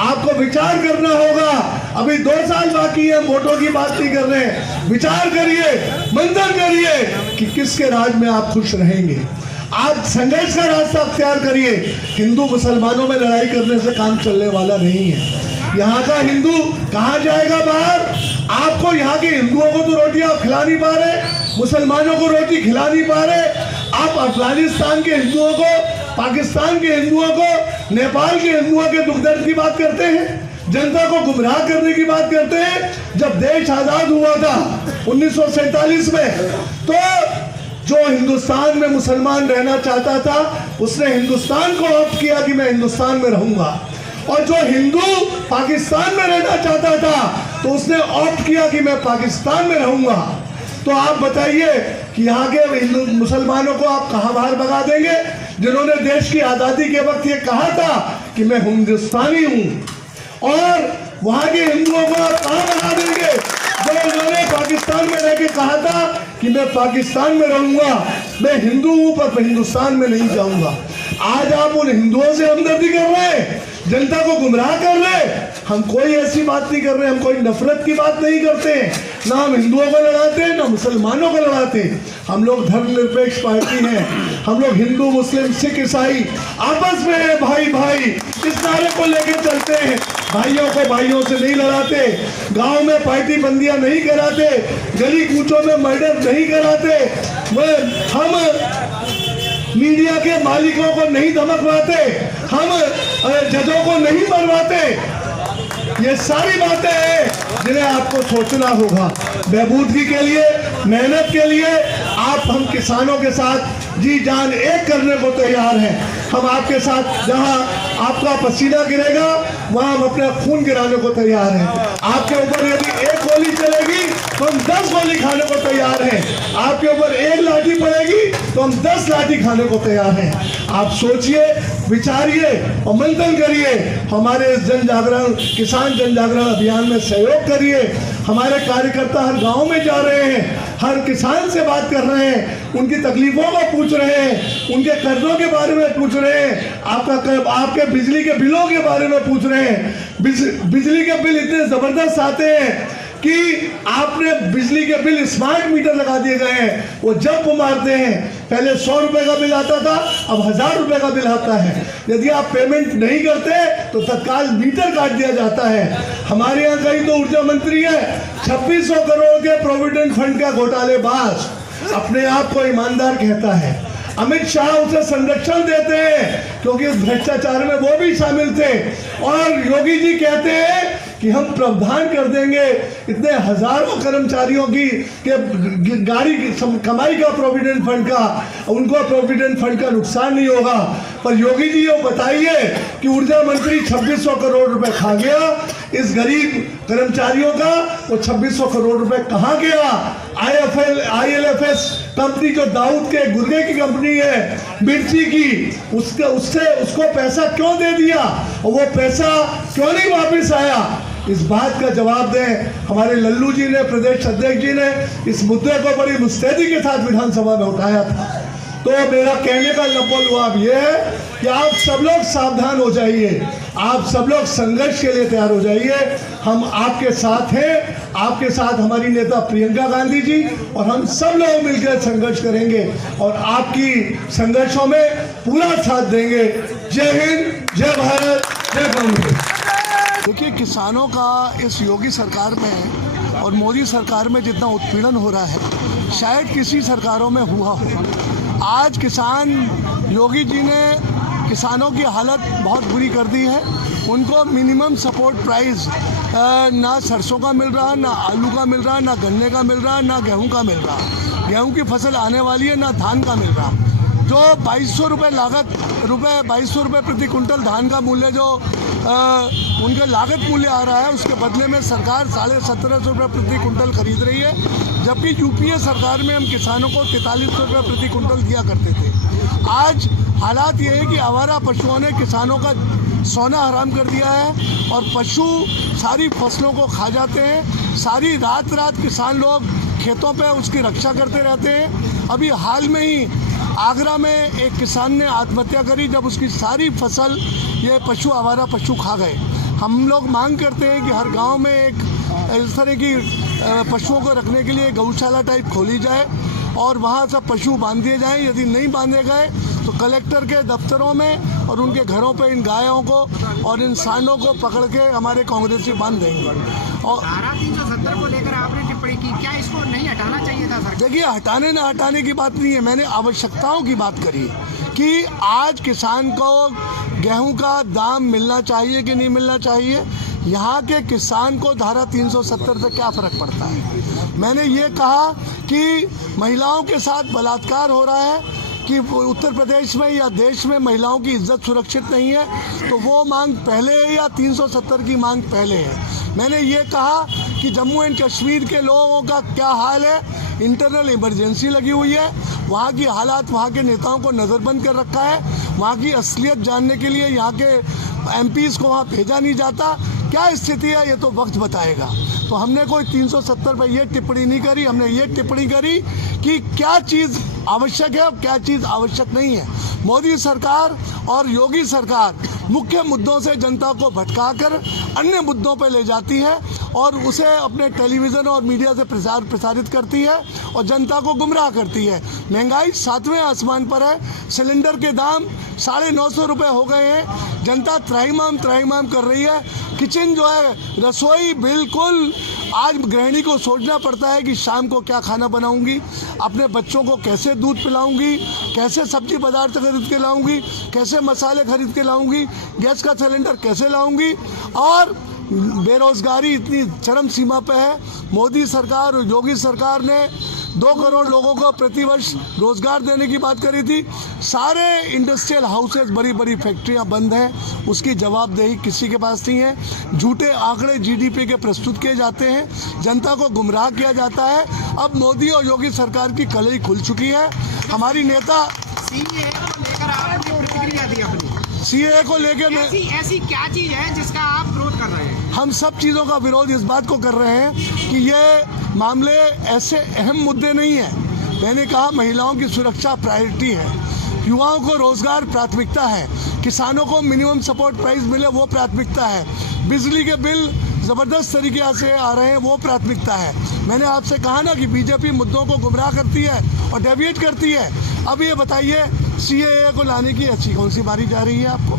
आपको विचार करना होगा। अभी 2 साल बाकी है, वोटों की बात नहीं कर रहे हैं। विचार करिए, मंथन करिए कि किसके राज में आप खुश रहेंगे। आप संघर्ष का रास्ता अख्तियार करिए। हिंदू मुसलमानों में लड़ाई करने से काम चलने वाला नहीं है। यहाँ का हिंदू कहाँ जाएगा बाहर? आपको यहाँ के हिंदुओं को तो रोटी आप खिला नहीं पा रहे, मुसलमानों को रोटी खिला नहीं पा रहे। आप अफगानिस्तान के हिंदुओं को, पाकिस्तान के हिंदुओं को, नेपाल के हिंदुओं के दुख दर्द की बात करते हैं, जनता को गुमराह करने की बात करते हैं। जब देश आजाद हुआ था 1947 में, तो जो हिंदुस्तान में मुसलमान रहना चाहता था उसने हिंदुस्तान को ऑप्ट किया कि मैं हिंदुस्तान में रहूंगा, और जो हिंदू पाकिस्तान में रहना चाहता था तो उसने ऑप्ट किया कि मैं पाकिस्तान में रहूंगा। तो आप बताइए कि यहाँ के हिंदू मुसलमानों को आप कहाँ बाहर भगा देंगे, जिन्होंने देश की आज़ादी के वक्त ये कहा था कि मैं हिंदुस्तानी हूँ, और वहाँ के हिंदुओं को आप कहाँ भगा देंगे जो उन्होंने पाकिस्तान में रह के कहा था कि मैं पाकिस्तान में रहूंगा, मैं हिंदू हूँ पर हिंदुस्तान में नहीं जाऊंगा। आज आप उन हिंदुओं से हमदर्दी कर रहे हैं, जनता को गुमराह कर रहे हैं। हम कोई ऐसी बात नहीं कर रहे, हम कोई नफरत की बात नहीं करते, ना हम हिंदुओं को लड़ाते हैं ना मुसलमानों को लड़ाते हैं। हम लोग धर्मनिरपेक्ष पार्टी हैं, हम लोग हिंदू मुस्लिम सिख ईसाई आपस में है, भाई भाई इस नारे को लेकर चलते हैं। भाइयों को भाइयों से नहीं लड़ाते, गांव में पार्टी बंदियां नहीं कराते, गली कूचों में मर्डर नहीं कराते, हम मीडिया के मालिकों को नहीं धमकवाते, हम जजों को नहीं मरवाते। ये सारी बातें हैं जिन्हें आपको सोचना होगा। बहबूदगी के लिए, मेहनत के लिए आप हम किसानों के साथ जी जान एक करने को तैयार हैं। हम आपके साथ जहां आपका पसीना गिरेगा वहां हम अपना खून गिराने को तैयार हैं। आपके ऊपर यदि एक गोली चलेगी तो हम 10 गोली खाने को तैयार हैं। आपके ऊपर एक लाठी पड़ेगी तो हम 10 लाठी खाने को तैयार हैं। आप सोचिए, विचारिए और मंथन करिए। हमारे इस जन जागरण, किसान जन जागरण अभियान में सहयोग करिए। हमारे कार्यकर्ता हर गांव में जा रहे हैं, हर किसान से बात कर रहे हैं, उनकी तकलीफों को पूछ रहे हैं, उनके कर्जों के बारे में पूछ रहे हैं, आपके बिजली के बिलों के बारे में पूछ रहे हैं। बिजली के बिल इतने जबरदस्त आते हैं कि आपने बिजली के बिल स्मार्ट मीटर लगा दिए गए हैं, वो जब मारते हैं। पहले 100 रुपए का बिल आता था, अब 1000 रुपए का बिल आता है। यदि आप पेमेंट नहीं करते तो तत्काल मीटर काट दिया जाता है। हमारे यहाँ कहीं तो ऊर्जा मंत्री है, 2600 करोड़ के प्रोविडेंट फंड का घोटालेबाज अपने आप को ईमानदार कहता है। अमित शाह उसे संरक्षण देते हैं क्योंकि उस भ्रष्टाचार में वो भी शामिल थे। और योगी जी कहते हैं कि हम प्रावधान कर देंगे इतने हजारों कर्मचारियों की गाड़ी कमाई का प्रोविडेंट फंड का, उनको प्रोविडेंट फंड का नुकसान नहीं होगा। पर योगी जी ये बताइए कि ऊर्जा मंत्री 2600 करोड़ रुपए खा गया, इस गरीब कर्मचारियों का वो 2600 करोड़ रुपए कहाँ गया? ILFS कंपनी जो दाऊद के गुर्गे की कंपनी है, मिर्ची की, उसको पैसा क्यों दे दिया और वो पैसा क्यों नहीं वापस आया? इस बात का जवाब दें। हमारे लल्लू जी ने, प्रदेश अध्यक्ष जी ने इस मुद्दे को बड़ी मुस्तैदी के साथ विधानसभा में उठाया था। तो मेरा कहने का लबोलवाब ये है कि आप सब लोग सावधान हो जाइए, आप सब लोग संघर्ष के लिए तैयार हो जाइए। हम आपके साथ हैं, आपके साथ हमारी नेता प्रियंका गांधी जी और हम सब लोग मिलकर संघर्ष करेंगे और आपकी संघर्षों में पूरा साथ देंगे। जय हिंद, जय भारत, जय कांग्रेस। देखिए, किसानों का इस योगी सरकार में और मोदी सरकार में जितना उत्पीड़न हो रहा है शायद किसी सरकारों में हुआ हो। आज किसान, योगी जी ने किसानों की हालत बहुत बुरी कर दी है। उनको मिनिमम सपोर्ट प्राइस ना सरसों का मिल रहा, ना आलू का मिल रहा, ना गन्ने का मिल रहा, ना गेहूं का मिल रहा। गेहूं की फसल आने वाली है, ना धान का मिल रहा। जो 2200 रुपये 2200 रुपये प्रति कुंटल धान का मूल्य जो उनके लागत मूल्य आ रहा है, उसके बदले में सरकार 1750 रुपये प्रति कुंटल खरीद रही है। जबकि यूपीए सरकार में हम किसानों को 4300 रुपये प्रति कुंटल दिया करते थे। आज हालात ये है कि आवारा पशुओं ने किसानों का सोना हराम कर दिया है और पशु सारी फसलों को खा जाते हैं। सारी रात किसान लोग खेतों पे उसकी रक्षा करते रहते हैं। अभी हाल में ही आगरा में एक किसान ने आत्महत्या करी जब उसकी सारी फसल ये आवारा पशु खा गए। हम लोग मांग करते हैं कि हर गांव में एक इस तरह की पशुओं को रखने के लिए गौशाला टाइप खोली जाए और वहाँ सब पशु बांध दिए जाएं। यदि नहीं बांधे गए तो कलेक्टर के दफ्तरों में और उनके घरों पे इन गायों को और इन सांडों को पकड़ के हमारे कांग्रेसी बांध देंगे। और धारा 370 को लेकर आपने टिप्पणी की, क्या इसको नहीं हटाना चाहिए था सर? देखिए, हटाने ना हटाने की बात नहीं है, मैंने आवश्यकताओं की बात करी कि आज किसान को गेहूं का दाम मिलना चाहिए कि नहीं मिलना चाहिए। यहाँ के किसान को धारा 370 से क्या फ़र्क पड़ता है। मैंने ये कहा कि महिलाओं के साथ बलात्कार हो रहा है कि उत्तर प्रदेश में या देश में महिलाओं की इज्जत सुरक्षित नहीं है, तो वो मांग पहले है या 370 की मांग पहले है। मैंने ये कहा कि जम्मू एंड कश्मीर के लोगों का क्या हाल है, इंटरनल इमरजेंसी लगी हुई है, वहाँ की हालात, वहाँ के नेताओं को नज़रबंद कर रखा है, वहाँ की असलियत जानने के लिए यहाँ के एमपीज़ को वहाँ भेजा नहीं जाता। क्या स्थिति है ये तो वक्त बताएगा। तो हमने कोई 370 पर ये टिप्पणी नहीं करी, हमने ये टिप्पणी करी कि क्या चीज़ आवश्यक है और क्या चीज़ आवश्यक नहीं है। मोदी सरकार और योगी सरकार मुख्य मुद्दों से जनता को भटकाकर अन्य मुद्दों पर ले जाती है और उसे अपने टेलीविज़न और मीडिया से प्रसारित करती है और जनता को गुमराह करती है। महंगाई 7वें आसमान पर है, सिलेंडर के दाम 950 रुपये हो गए हैं, जनता त्राहिमाम कर रही है। किचन जो है, रसोई, बिल्कुल आज गृहिणी को सोचना पड़ता है कि शाम को क्या खाना बनाऊंगी, अपने बच्चों को कैसे दूध पिलाऊंगी, कैसे सब्जी पदार्थ खरीद के लाऊंगी, कैसे मसाले खरीद के लाऊंगी, गैस का सिलेंडर कैसे लाऊंगी। और बेरोजगारी इतनी चरम सीमा पे है। मोदी सरकार और योगी सरकार ने 2 करोड़ लोगों को प्रतिवर्ष रोजगार देने की बात करी थी। सारे इंडस्ट्रियल हाउसेज, बड़ी बड़ी फैक्ट्रियां बंद हैं, उसकी जवाबदेही किसी के पास नहीं है। झूठे आंकड़े जीडीपी के प्रस्तुत किए जाते हैं, जनता को गुमराह किया जाता है। अब मोदी और योगी सरकार की कलई खुल चुकी है। हमारी नेता सीएए को लेकर आपने प्रतिक्रिया दी अपनी, सीएए को लेकर मैं ऐसी क्या चीज है जिसका आप विरोध कर रहे हैं? हम सब चीज़ों का विरोध इस बात को कर रहे हैं कि ये मामले ऐसे अहम मुद्दे नहीं हैं। मैंने कहा महिलाओं की सुरक्षा प्रायोरिटी है, युवाओं को रोजगार प्राथमिकता है, किसानों को मिनिमम सपोर्ट प्राइस मिले वो प्राथमिकता है, बिजली के बिल ज़बरदस्त तरीके से आ रहे हैं वो प्राथमिकता है। मैंने आपसे कहा ना कि बीजेपी मुद्दों को गुमराह करती है और डेविएट करती है। अब ये बताइए, सीएए को लाने की अच्छी कौन सी बारी जा रही है आपको?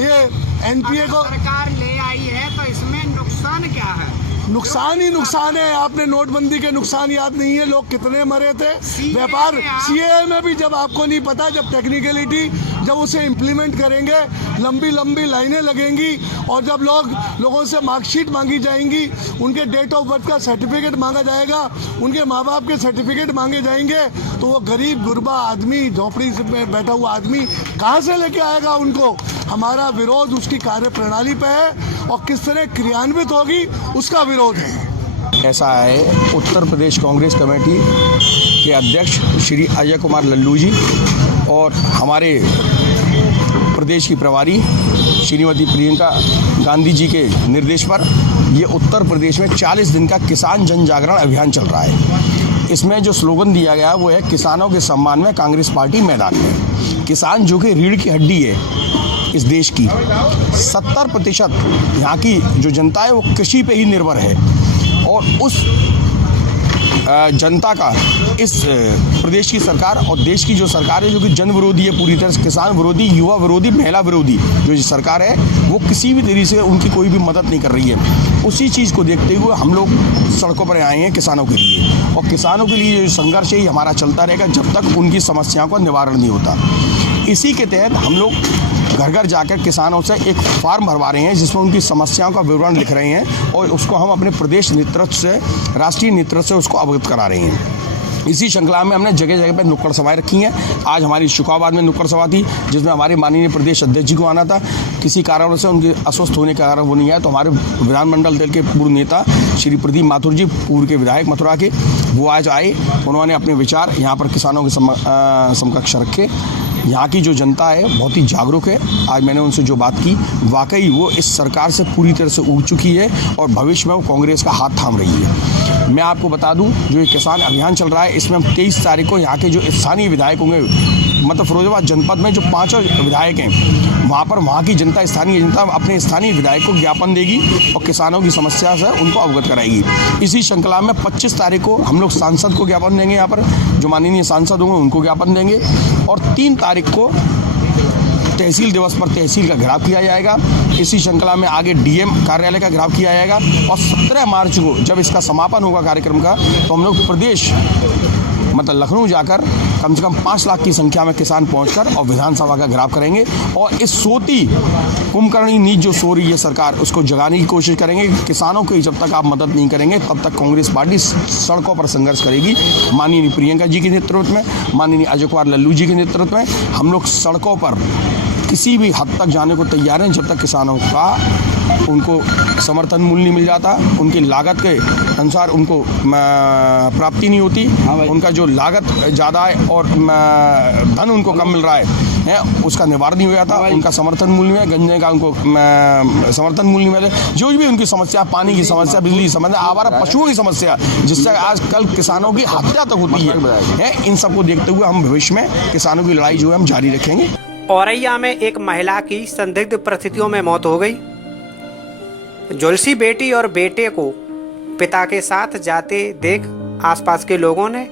ये एनपीए को सरकार ले आई है तो इसमें नुकसान क्या है? नुकसान ही नुकसान है। आपने नोटबंदी के नुकसान याद नहीं है, लोग कितने मरे थे। व्यापार सीएए में भी जब आपको नहीं पता, जब टेक्निकलिटी, जब उसे इम्प्लीमेंट करेंगे, लंबी लंबी लाइनें लगेंगी और जब लोगों से मार्कशीट मांगी जाएंगी, उनके डेट ऑफ बर्थ का सर्टिफिकेट मांगा जाएगा, उनके माँ बाप के सर्टिफिकेट मांगे जाएंगे, तो वो गरीब गुरबा आदमी, झोपड़ी में बैठा हुआ आदमी कहाँ से लेके आएगा उनको? हमारा विरोध उसकी कार्य प्रणाली पे है और किस तरह क्रियान्वित होगी उसका विरोध है। ऐसा है, उत्तर प्रदेश कांग्रेस कमेटी के अध्यक्ष श्री अजय कुमार लल्लू जी और हमारे प्रदेश की प्रभारी श्रीमती प्रियंका गांधी जी के निर्देश पर ये उत्तर प्रदेश में 40 दिन का किसान जन जागरण अभियान चल रहा है। इसमें जो स्लोगन दिया गया है वो है, किसानों के सम्मान में कांग्रेस पार्टी मैदान में। किसान जो कि रीढ़ की हड्डी है इस देश की, 70% यहाँ की जो जनता है वो कृषि पे ही निर्भर है और उस जनता का इस प्रदेश की सरकार और देश की जो सरकार है जो कि जन विरोधी है, पूरी तरह से किसान विरोधी, युवा विरोधी, महिला विरोधी जो सरकार है, वो किसी भी तरीके से उनकी कोई भी मदद नहीं कर रही है। उसी चीज़ को देखते हुए हम लोग सड़कों पर आए हैं किसानों के लिए, और किसानों के लिए जो संघर्ष है ये हमारा चलता रहेगा जब तक उनकी समस्याओं का निवारण नहीं होता। इसी के तहत हम लोग घर घर जाकर किसानों से एक फॉर्म भरवा रहे हैं जिसमें उनकी समस्याओं का विवरण लिख रहे हैं और उसको हम अपने प्रदेश नेतृत्व से, राष्ट्रीय नेतृत्व से उसको अवगत करा रहे हैं। इसी श्रृंखला में हमने जगह जगह पर नुक्कड़ सभाएं रखी हैं। आज हमारी शुकाबाद में नुक्कड़ सभा थी जिसमें हमारे माननीय प्रदेश अध्यक्ष जी को आना था, किसी कारण से उनके अस्वस्थ होने के कारण वो नहीं आए, तो हमारे विधानमंडल दल के पूर्व नेता श्री प्रदीप माथुर जी, पूर्व के विधायक मथुरा के, वो आज आए। उन्होंने अपने विचार यहाँ पर किसानों के समकक्ष रखे। यहाँ की जो जनता है बहुत ही जागरूक है। आज मैंने उनसे जो बात की, वाकई वो इस सरकार से पूरी तरह से उब चुकी है और भविष्य में वो कांग्रेस का हाथ थाम रही है। मैं आपको बता दूं, जो ये किसान अभियान चल रहा है इसमें हम 23 तारीख को यहाँ के जो स्थानीय विधायक होंगे, मतलब फिरोजाबाद जनपद में जो 5 विधायक हैं, वहाँ पर वहाँ की जनता, स्थानीय जनता अपने स्थानीय विधायक को ज्ञापन देगी और किसानों की समस्या से उनको अवगत कराएगी। इसी श्रृंखला में 25 तारीख को हम लोग सांसद को ज्ञापन देंगे, यहाँ पर जो माननीय सांसद होंगे उनको ज्ञापन देंगे, और 3 तारीख को तहसील दिवस पर तहसील का घेराव किया जाएगा। इसी श्रृंखला में आगे डीएम कार्यालय का घेराव किया जाएगा, और 17 मार्च को जब इसका समापन होगा कार्यक्रम का, तो हम लोग प्रदेश मतलब लखनऊ जाकर कम से कम 5 लाख की संख्या में किसान पहुंचकर और विधानसभा का घेराव करेंगे, और इस सोती कुंभकर्णी नींद जो सो रही है सरकार, उसको जगाने की कोशिश करेंगे। किसानों की जब तक आप मदद नहीं करेंगे तब तक कांग्रेस पार्टी सड़कों पर संघर्ष करेगी। माननीय प्रियंका जी के नेतृत्व में, माननीय अजय कुमार लल्लू जी के नेतृत्व में हम लोग सड़कों पर किसी भी हद तक जाने को तैयार हैं, जब तक किसानों का उनको समर्थन मूल्य नहीं मिल जाता, उनकी लागत के अनुसार उनको प्राप्ति नहीं होती, उनका जो लागत ज़्यादा है और धन उनको कम मिल रहा है उसका निवारण नहीं हो जाता, उनका समर्थन मूल्य में गन्ने का उनको समर्थन मूल्य में, जो भी उनकी समस्या, पानी की समस्या, बिजली की समस्या, आवारा पशुओं की समस्या, जिससे आजकल किसानों की हत्या तक होती है, इन सबको देखते हुए हम भविष्य में किसानों की लड़ाई जो है हम जारी रखेंगे। औरैया में एक महिला की संदिग्ध परिस्थितियों में मौत हो गई। झुलसी बेटी और बेटे को पिता के साथ जाते देख आसपास के लोगों ने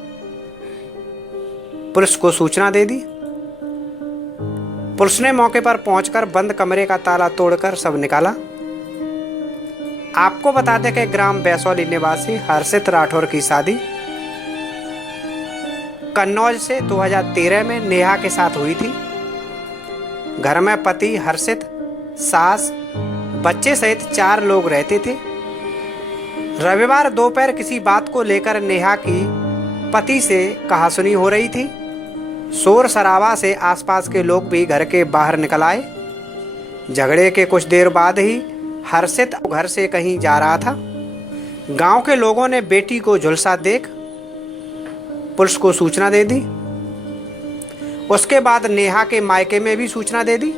पुलिस को सूचना दे दी। पुलिस ने मौके पर पहुंचकर बंद कमरे का ताला तोड़कर शव निकाला। आपको बता दें कि ग्राम बैसौली निवासी हर्षित राठौर की शादी कन्नौज से 2013 में नेहा के साथ हुई थी। घर में पति हर्षित, सास, बच्चे सहित 4 लोग रहते थे। रविवार दोपहर किसी बात को लेकर नेहा की पति से कहासुनी हो रही थी। शोर शराबा से आसपास के लोग भी घर के बाहर निकल आए। झगड़े के कुछ देर बाद ही हर्षित घर से कहीं जा रहा था। गांव के लोगों ने बेटी को झुलसा देख पुलिस को सूचना दे दी। उसके बाद नेहा के मायके में भी सूचना दे दी।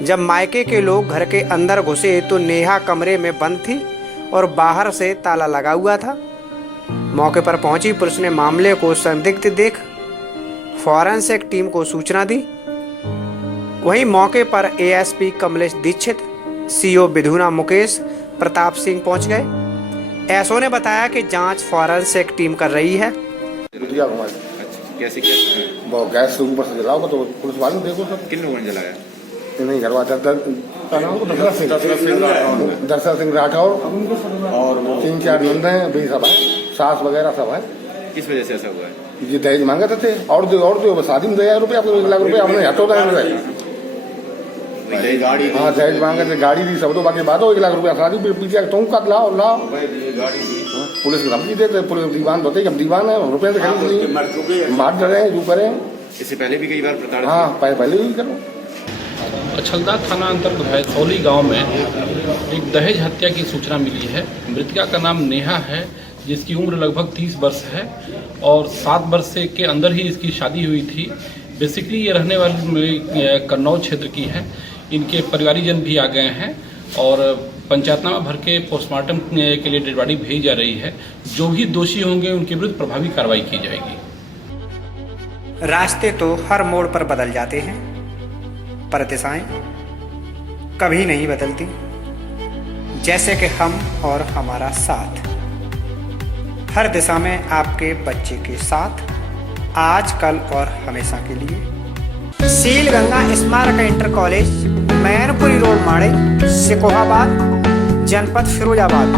जब मायके के लोग घर के अंदर घुसे तो नेहा कमरे में बंद थी और बाहर से ताला लगा हुआ था। मौके पर पहुंची पुलिस ने मामले को संदिग्ध देख फॉरेंसिक टीम को सूचना दी। वहीं मौके पर एएसपी कमलेश दीक्षित, सीओ विधुना मुकेश प्रताप सिंह पहुंच गए। एसओ ने बताया कि जांच फॉरेंसिक टीम कर रही है। कैसे वो गैस से ऊपर से जलाओगे तो पुलिस वाले देखो सब। किन लोगों ने जलाया? नहीं घर वाला दशरथ सिंह राठौर और 3-4 नंद हैं, भी सब है, सास वगैरह सब है। किस वजह से ऐसा हुआ है? ये दहेज मांगे थे और दो शादी में 2,000 रुपये, आपको 1 लाख रुपये हमने हटो हाँ दहेज मांगे थे, गाड़ी दी सब, तो बाकी बात हो 1 लाख रुपया शादी पीछे तुम कद लाओ पुलिस को धमकी देते, पुलिस दीवान होते जब दीवान है रुपये से खरीद ली मार डरे जो करें। इससे पहले भी कई बार प्रताड़ित? हाँ पहले भी करो। अछलदा थाना अंतर्गत भैसौली गांव में एक दहेज हत्या की सूचना मिली है। मृतका का नाम नेहा है, जिसकी उम्र लगभग 30 वर्ष है और 7 वर्ष के अंदर ही इसकी शादी हुई थी। बेसिकली ये रहने वाली कन्नौज क्षेत्र की है। इनके परिवारीजन भी आ गए हैं और पंचायतनामा भर के पोस्टमार्टम के लिए डेड बॉडी भेजी जा रही है। जो भी दोषी होंगे उनके विरुद्ध प्रभावी कार्रवाई की जाएगी। रास्ते तो हर मोड़ पर बदल जाते हैं, पर दिशाएं कभी नहीं बदलती। जैसे कि हम और हमारा साथ, हर दिशा में आपके बच्चे के साथ, आज, कल और हमेशा के लिए। सील गंगा स्मारक इंटर कॉलेज, मैनपुरी रोड, माड़े, सिकोहाबाद, जनपद फिरोजाबाद।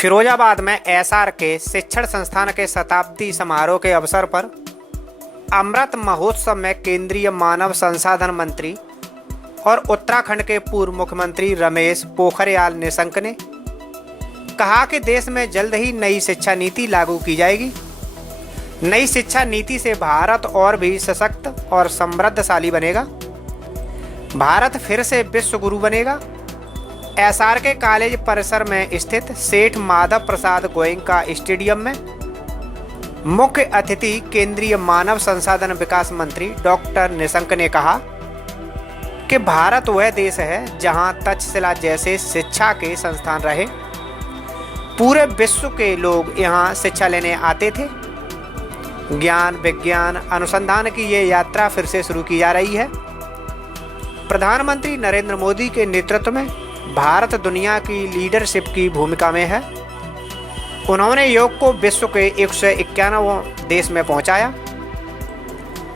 फिरोजाबाद में एसआर के शिक्षण संस्थान के शताब्दी समारोह के अवसर पर अमृत महोत्सव में केंद्रीय मानव संसाधन मंत्री और उत्तराखंड के पूर्व मुख्यमंत्री रमेश पोखरियाल निशंक ने कहा कि देश में जल्द ही नई शिक्षा नीति लागू की जाएगी। नई शिक्षा नीति से भारत और भी सशक्त और समृद्धशाली बनेगा। भारत फिर से विश्व गुरु बनेगा। एसआर के कॉलेज परिसर में स्थित सेठ माधव प्रसाद गोयनका स्टेडियम में मुख्य अतिथि केंद्रीय मानव संसाधन विकास मंत्री डॉक्टर निशंक ने कहा कि भारत वह देश है जहां तक्षशिला जैसे शिक्षा के संस्थान रहे। पूरे विश्व के लोग यहां शिक्षा लेने आते थे। ज्ञान, विज्ञान, अनुसंधान की ये यात्रा फिर से शुरू की जा रही है। प्रधानमंत्री नरेंद्र मोदी के नेतृत्व में भारत दुनिया की लीडरशिप की भूमिका में है। उन्होंने योग को विश्व के 191 देश में पहुंचाया।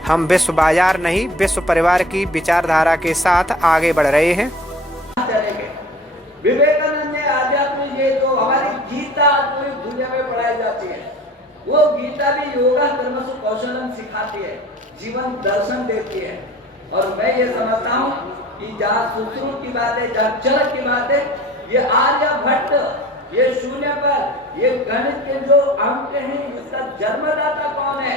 हम विश्व बाजार नहीं, विश्व परिवार की विचारधारा के साथ आगे बढ़ रहे हैं। विवेकानंद ने आध्यात्मिक ये जो हमारी गीता पूरी दुनिया में पढ़ाई जाती है, वो गीता भी योगा कर्मसु कौशलम सिखाती है, जीवन दर्शन देती है। और मैं ये समझता हूँ कि जहाँ सुश्रुत की बात है, जहाँ चरक की बात है, ये आर्यभट्ट, ये शून्य पर, ये गणित के जो अंक हैं, इसका जन्मदाता कौन है,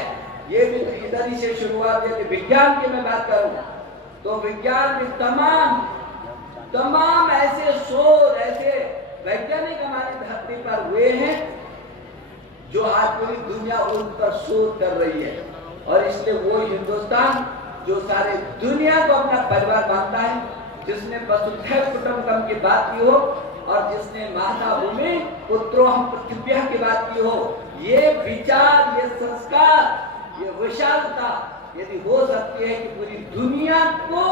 ये भी इधर ही से शुरुआत है। विज्ञान की मैं बात करूँ तो विज्ञान में तमाम ऐसे शोध, ऐसे वैज्ञानिक हमारी धरती पर हुए हैं जो आज पूरी दुनिया उन पर शोध कर रही है। और इसलिए वो हिंदुस्तान जो सारे दुनिया को अपना परिवार मानता है, जिसने वसुधैव कुटुंबकम की बात की हो और जिसने माता भूमि पुत्रो हम पृथ्व्या की बात की हो, ये विचार, ये संस्कार, ये विशालता यदि हो सकती है कि पूरी दुनिया को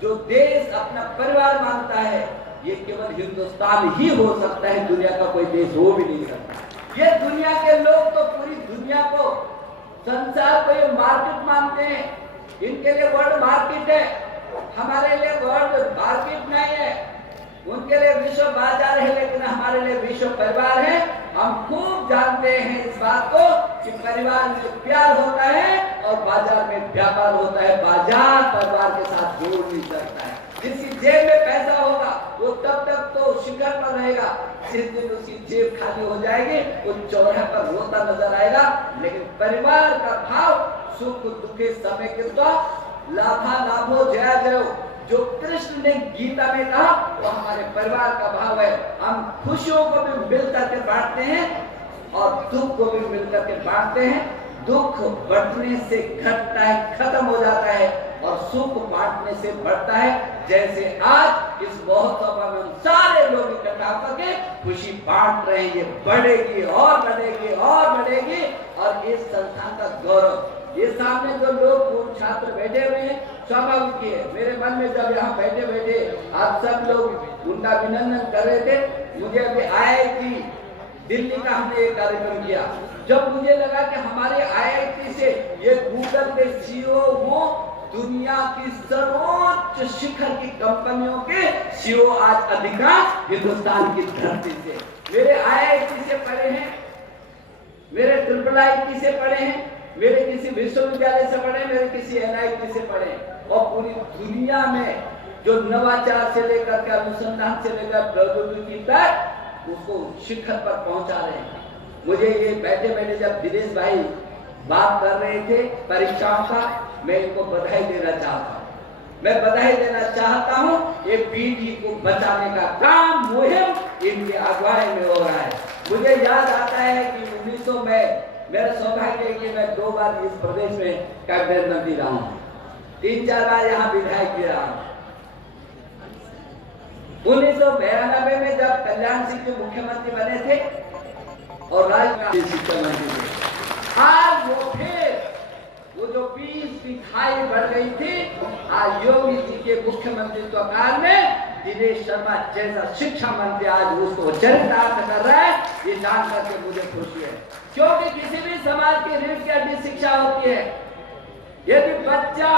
जो देश अपना परिवार मानता है, ये केवल हिंदुस्तान ही हो सकता है, दुनिया का कोई देश हो भी नहीं सकता। ये दुनिया के लोग तो पूरी दुनिया को, संसार को ये मार्केट मानते हैं। इनके लिए वर्ल्ड मार्केट है, हमारे लिए वर्ल्ड मार्केट नहीं है। उनके लिए विश्व बाजार है, लेकिन हमारे लिए विश्व परिवार है। हम खूब जानते हैं इस बात को कि परिवार में प्यार होता है और बाजार में व्यापार होता है। बाजार परिवार के साथ जोड़ नहीं सकता है। जिसकी जेब में पैसा होगा वो तब तक तो शिखर पर रहेगा, जिस दिन उसकी जेब खाली हो जाएगी वो चौराहे पर रोता नजर आएगा। लेकिन परिवार का भाव सुख दुख के समय के तो लाभा लाभो जया जयो, जो कृष्ण ने गीता में कहा वो हमारे परिवार का भाव है। हम खुशियों को भी मिलकर के बांटते हैं और दुख को भी मिलकर के बांटते हैं। दुख बढ़ने से घटता है, खत्म हो जाता है, और सुख बांटने से बढ़ता है। जैसे आज इस महोत्सव में हम सारे लोग इकट्ठा करके खुशी बांट रहे हैं, ये बढ़ेगी और बढ़ेगी और बढ़ेगी। और इस संस्थान का गौरव, ये सामने जो लोग पूर्व छात्र बैठे हुए हैं, स्वाभाविक है मेरे मन में जब यहाँ बैठे बैठे आप सब लोग उनका अभिनंदन कर रहे थे, मुझे अभी IIT दिल्ली का हमने एक कार्यक्रम किया। जब मुझे लगा कि हमारे IIT से ये गूगल के CEO हो, दुनिया की सर्वोच्च शिखर की कंपनियों के CEO आज अधिकांश हिंदुस्तान की धरती से, मेरे IIT से पढ़े हैं, मेरे IIIT से पढ़े हैं, मेरे किसी विश्वविद्यालय से पढ़े, मेरे किसी NIT से पढ़े, और पूरी दुनिया में जो नवाचार से लेकर के अनुसंधान से लेकर प्रौद्योगिकी तक उसको शिखर पर पहुंचा रहे हैं। मुझे ये बैठे बैठे जब दिनेश भाई बात कर रहे थे परीक्षाओं का, मैं इनको बधाई देना चाहता हूँ। मैं बधाई देना चाहता हूँ, ये पीढ़ी को बचाने का काम मुहिम इनकी अगुवाई में हो रहा है। मुझे याद आता है कि 1900 में मेरा सौभाग्य है कि मैं 2 बार इस प्रदेश में कैबिनेट मंत्री रहा हूँ, 3-4 बार यहाँ विधायक भी रहा हूँ। 1992 में जब कल्याण सिंह जी मुख्यमंत्री बने थे और राज्य शिक्षा मंत्री थे, आज वो जो 20 दिखाई बढ़ गई थी, आज योगी जी के मुख्यमंत्रित्व काल में दिनेश शर्मा जैसा शिक्षा मंत्री आज उसको चरितार्थ कर रहा है। ये जान करके मुझे खुशी है, क्योंकि किसी भी समाज की रीढ़ की हड्डी शिक्षा होती है। यदि बच्चा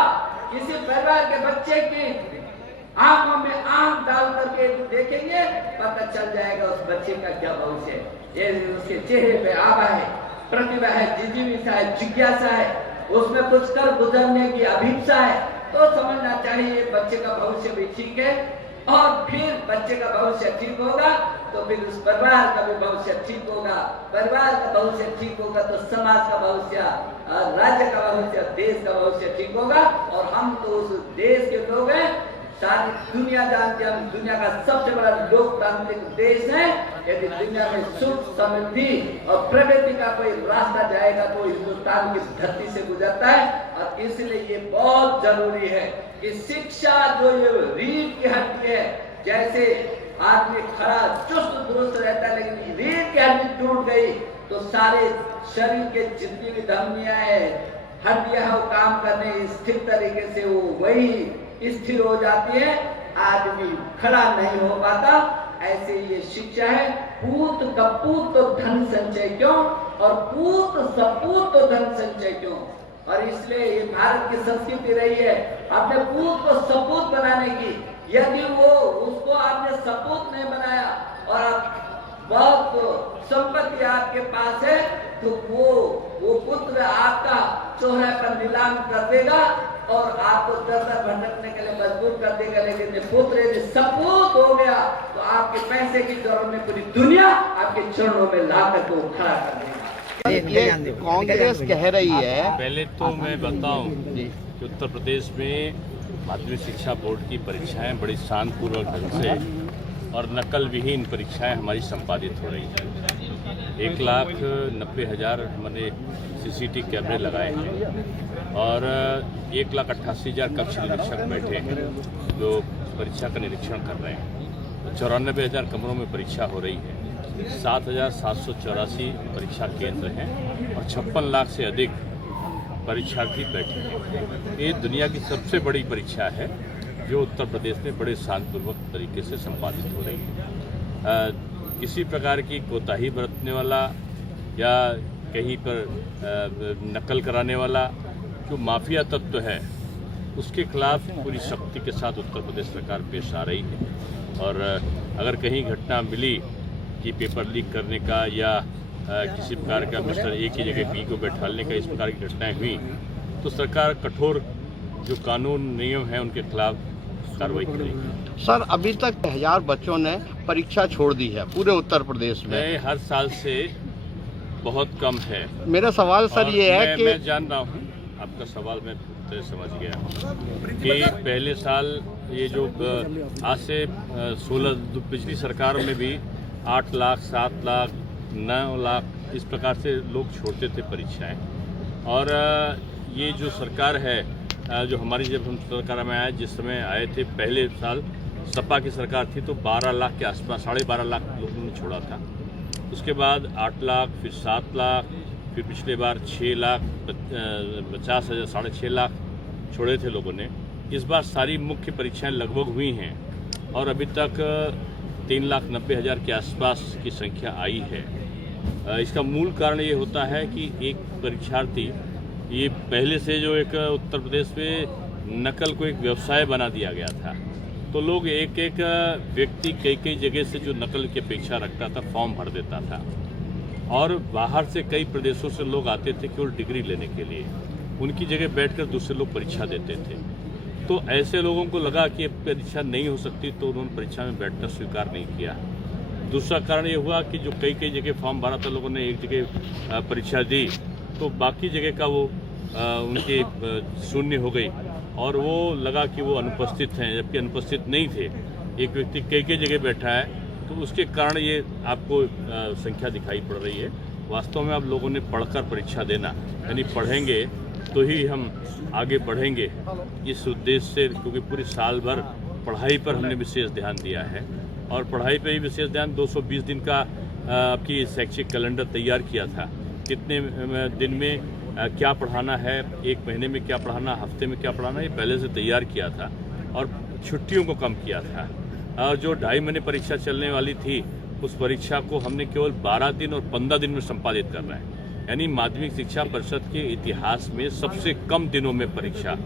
किसी परिवार के बच्चे की आंखों में आंख डाल करके देखेंगे, पता चल जाएगा उस बच्चे का क्या भविष्य है। ये उसके चेहरे पे आभा है, प्रतिभा है, जिज्ञासा है, जिज्ञासा है, उसमें कुछ कर गुजरने की अभिप्सा है, तो समझना चाहिए बच्चे का भविष्य भी ठीक है। और फिर बच्चे का भविष्य ठीक होगा तो फिर उस परिवार का भी भविष्य ठीक होगा। परिवार का भविष्य ठीक होगा तो समाज का भविष्य, राज्य का भविष्य, देश का भविष्य ठीक होगा। और हम तो उस देश के लोग हैं, सारी दुनिया जानती है, हम दुनिया का सबसे बड़ा लोकतांत्रिक देश है। यदि दुनिया में सुख, समृद्धि और प्रगति का कोई रास्ता जाएगा तो हिंदुस्तान की धरती से गुजरता है। और इसलिए ये बहुत जरूरी है कि शिक्षा जो ये रीढ़ की हड्डी है, जैसे आदमी खड़ा चुस्त दुरुस्त रहता है, लेकिन रीढ़ की हड्डी टूट गई तो सारे शरीर के जितनी भी धमनियां हैं, हड्डियां वो काम करने स्थिर तरीके से वो वही स्थिर हो जाती है, आदमी खड़ा नहीं हो पाता। ऐसे ये शिक्षा है, पूत कपूत तो धन संचय क्यों, और पूत सपूत तो धन संचय क्यों। और इसलिए ये भारत की संस्कृति रही है अपने पूत को सपूत बनाने की। यदि वो उसको आपने सपूत नहीं बनाया और बहुत संपत्ति आपके पास है, तो वो पुत्र आपका चौराहे पर नीलाम कर देगा और आपको दर दर भटकने के लिए मजबूर कर देगा। लेकिन ये पुत्र यदि सपूत हो गया तो आपके पैसे की जरूरत में पूरी दुनिया आपके चरणों में लाकर को खड़ा कर देगा। ये कांग्रेस कह रही है। पहले तो मैं बताऊं कि उत्तर प्रदेश में माध्यमिक शिक्षा बोर्ड की परीक्षाएं बड़ी शांतिपूर्वक ढंग से और नकल विहीन परीक्षाएं हमारी संपादित हो रही हैं। 1,90,000 हमने CCTV कैमरे लगाए हैं और 1,88,000 कक्ष निरीक्षक बैठे हैं जो परीक्षा का निरीक्षण कर रहे हैं। 94,000 कमरों में परीक्षा हो रही है। 7,784 परीक्षा केंद्र हैं और 56 लाख से अधिक परीक्षार्थी बैठे हैं। ये दुनिया की सबसे बड़ी परीक्षा है जो उत्तर प्रदेश में बड़े शांतिपूर्वक तरीके से संपादित हो रही है। किसी प्रकार की कोताही बरतने वाला या कहीं पर नकल कराने वाला जो माफिया तत्व है, उसके खिलाफ पूरी शक्ति के साथ उत्तर प्रदेश सरकार पेश आ रही है। और अगर कहीं घटना मिली कि पेपर लीक करने का या किसी प्रकार का मिस्टर ए की जगह बी को बैठाने का, इस प्रकार की घटनाएं हुई तो सरकार कठोर जो कानून नियम हैं उनके खिलाफ कार्रवाई करेगी। सर, अभी तक 1000 बच्चों ने परीक्षा छोड़ दी है पूरे उत्तर प्रदेश में। हर साल से बहुत कम है। मेरा सवाल सर ये है कि मैं जान रहा हूँ आपका सवाल, मैं समझ गया कि पहले साल ये जो आज से 16 पिछली सरकार में भी 8 लाख, 7 लाख, 9 लाख इस प्रकार से लोग छोड़ते थे परीक्षाएं। और ये जो सरकार है, जो हमारी जब हम सरकार में आए, जिस समय आए थे पहले साल सपा की सरकार थी तो 12 लाख के आसपास, 12.5 लाख लोगों ने छोड़ा था। उसके बाद 8 लाख, फिर 7 लाख, फिर पिछले बार 6 लाख 50,000, 6.5 लाख छोड़े थे लोगों ने। इस बार सारी मुख्य परीक्षाएं लगभग हुई हैं और अभी तक 3,90,000 के आसपास की संख्या आई है। इसका मूल कारण ये होता है कि एक परीक्षार्थी, ये पहले से जो एक उत्तर प्रदेश में नकल को एक व्यवसाय बना दिया गया था, तो लोग एक एक व्यक्ति कई जगह से जो नकल की अपेक्षा रखता था फॉर्म भर देता था और बाहर से कई प्रदेशों से लोग आते थे केवल डिग्री लेने के लिए। उनकी जगह बैठकर दूसरे लोग परीक्षा देते थे। तो ऐसे लोगों को लगा कि परीक्षा नहीं हो सकती तो उन्होंने परीक्षा में बैठना स्वीकार नहीं किया। दूसरा कारण ये हुआ कि जो कई जगह फॉर्म भरा था, लोगों ने एक जगह परीक्षा दी तो बाकी जगह का वो उनकी शून्य हो गई और वो लगा कि वो अनुपस्थित हैं, जबकि अनुपस्थित नहीं थे। एक व्यक्ति कई जगह बैठा है तो उसके कारण ये आपको संख्या दिखाई पड़ रही है। वास्तव में आप लोगों ने पढ़कर परीक्षा देना, यानी पढ़ेंगे तो ही हम आगे बढ़ेंगे, इस उद्देश्य से, क्योंकि पूरे साल भर पढ़ाई पर हमने विशेष ध्यान दिया है और पढ़ाई पर ही विशेष ध्यान 220 दिन का आपकी शैक्षिक कैलेंडर तैयार किया था। कितने दिन में क्या पढ़ाना है, एक महीने में क्या पढ़ाना, हफ्ते में क्या पढ़ाना, ये पहले से तैयार किया था और छुट्टियों को कम किया था। और जो 2.5 महीने परीक्षा चलने वाली थी उस परीक्षा को हमने केवल 12 दिन और 15 दिन में संपादित करना है। यानी माध्यमिक शिक्षा परिषद के इतिहास में सबसे कम दिनों में परीक्षा,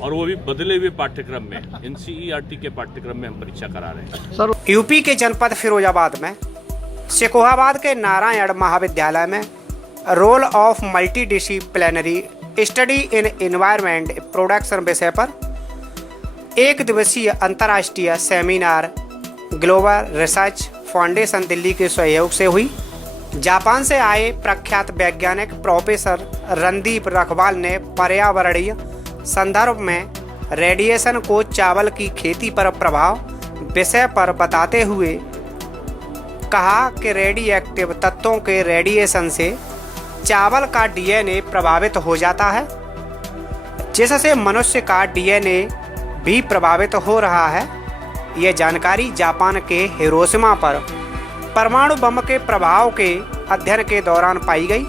और वो भी बदले हुए पाठ्यक्रम में, NCERT के पाठ्यक्रम में हम परीक्षा करा रहे हैं। सर, यूपी के जनपद फिरोजाबाद में सिकोहाबाद के नारायण महाविद्यालय में role of multidisciplinary study in environment production विषय पर 1 दिवसीय अंतर्राष्ट्रीय seminar global research foundation Delhi के सहयोग से हुई। जापान से आए प्रख्यात वैज्ञानिक प्रोफेसर रणदीप रखवाल ने पर्यावरणीय संदर्भ में रेडिएशन को चावल की खेती पर प्रभाव विषय पर बताते हुए कहा कि रेडियोएक्टिव तत्वों के रेडिएशन से चावल का DNA प्रभावित हो जाता है, जिससे मनुष्य का DNA भी प्रभावित हो रहा है। यह जानकारी जापान के हिरोशिमा पर परमाणु बम के प्रभाव के अध्ययन के दौरान पाई गई।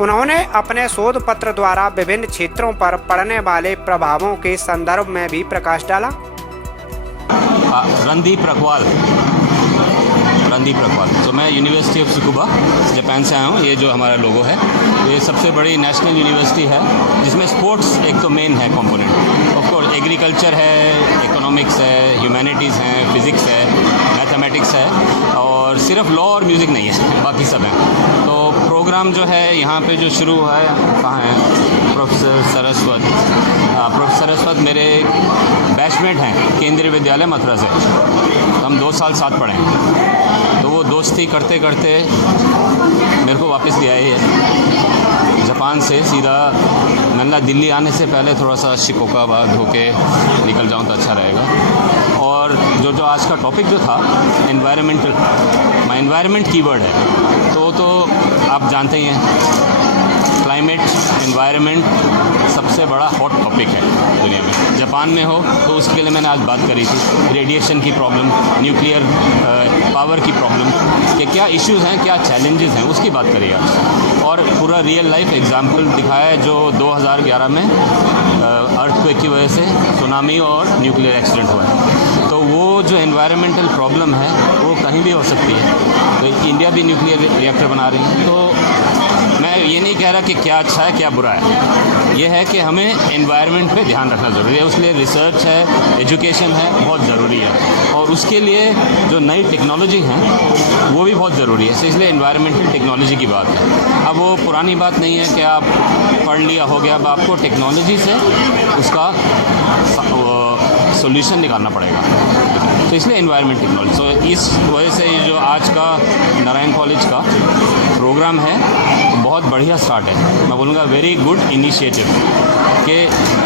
उन्होंने अपने शोध पत्र द्वारा विभिन्न क्षेत्रों पर पड़ने वाले प्रभावों के संदर्भ में भी प्रकाश डाला। रणदीप रखवाल। तो मैं यूनिवर्सिटी ऑफ सुकुबा जापान से आया हूँ। ये जो हमारा लोगो है, ये सबसे बड़ी नेशनल यूनिवर्सिटी है जिसमें स्पोर्ट्स एक तो मेन है कंपोनेंट। ऑफ कोर्स एग्रीकल्चर है, इकोनॉमिक्स है, ह्यूमैनिटीज़ हैं, फिज़िक्स है, मैथमेटिक्स है, और सिर्फ लॉ और म्यूज़िक नहीं है, बाकी सब हैं। तो प्रोग्राम जो है यहाँ पे जो शुरू हुआ है, कहाँ है प्रोफेसर सरस्वत मेरे बैचमेट हैं केंद्रीय विद्यालय मथुरा से। हम 2 साल साथ पढ़े हैं, तो वो दोस्ती करते करते मेरे को वापस ले आए है जापान से सीधा। मैंने दिल्ली आने से पहले थोड़ा सा शिकोकाबाद होके निकल जाऊँ तो अच्छा रहेगा। और जो आज का टॉपिक जो था एनवायरमेंटल, माई एनवायरमेंट कीवर्ड है, तो आप जानते ही हैं क्लाइमेट एनवायरनमेंट सबसे बड़ा हॉट टॉपिक है दुनिया में। जापान में हो तो उसके लिए मैंने आज बात करी थी, रेडिएशन की प्रॉब्लम, न्यूक्लियर पावर की प्रॉब्लम, कि क्या इश्यूज़ हैं, क्या चैलेंजेस हैं, उसकी बात करी आज। और पूरा रियल लाइफ एग्जाम्पल दिखाया है जो 2011 में अर्थक्वेक की वजह से सुनामी और न्यूक्लियर एक्सीडेंट हुआ है। तो वो जो एनवायरमेंटल प्रॉब्लम है वो कहीं भी हो सकती है। तो इंडिया भी न्यूक्लियर रिएक्टर बना रही है। तो मैं ये नहीं कह रहा कि क्या अच्छा है क्या बुरा है, ये है कि हमें एनवायरनमेंट पे ध्यान रखना ज़रूरी है। उसके लिए रिसर्च है, एजुकेशन है, बहुत ज़रूरी है। और उसके लिए जो नई टेक्नोलॉजी हैं वो भी बहुत ज़रूरी है। इसलिए एनवायरमेंटल टेक्नोलॉजी की बात है। अब वो पुरानी बात नहीं है कि आप पढ़ लिया हो गया, अब आपको टेक्नोलॉजी से उसका सॉल्यूशन निकालना पड़ेगा। तो इसलिए एनवायरनमेंट टेक्नोलॉजी। तो इस वजह से ये जो आज का नारायण कॉलेज का प्रोग्राम है तो बहुत बढ़िया स्टार्ट है। मैं बोलूँगा वेरी गुड इनिशिएटिव कि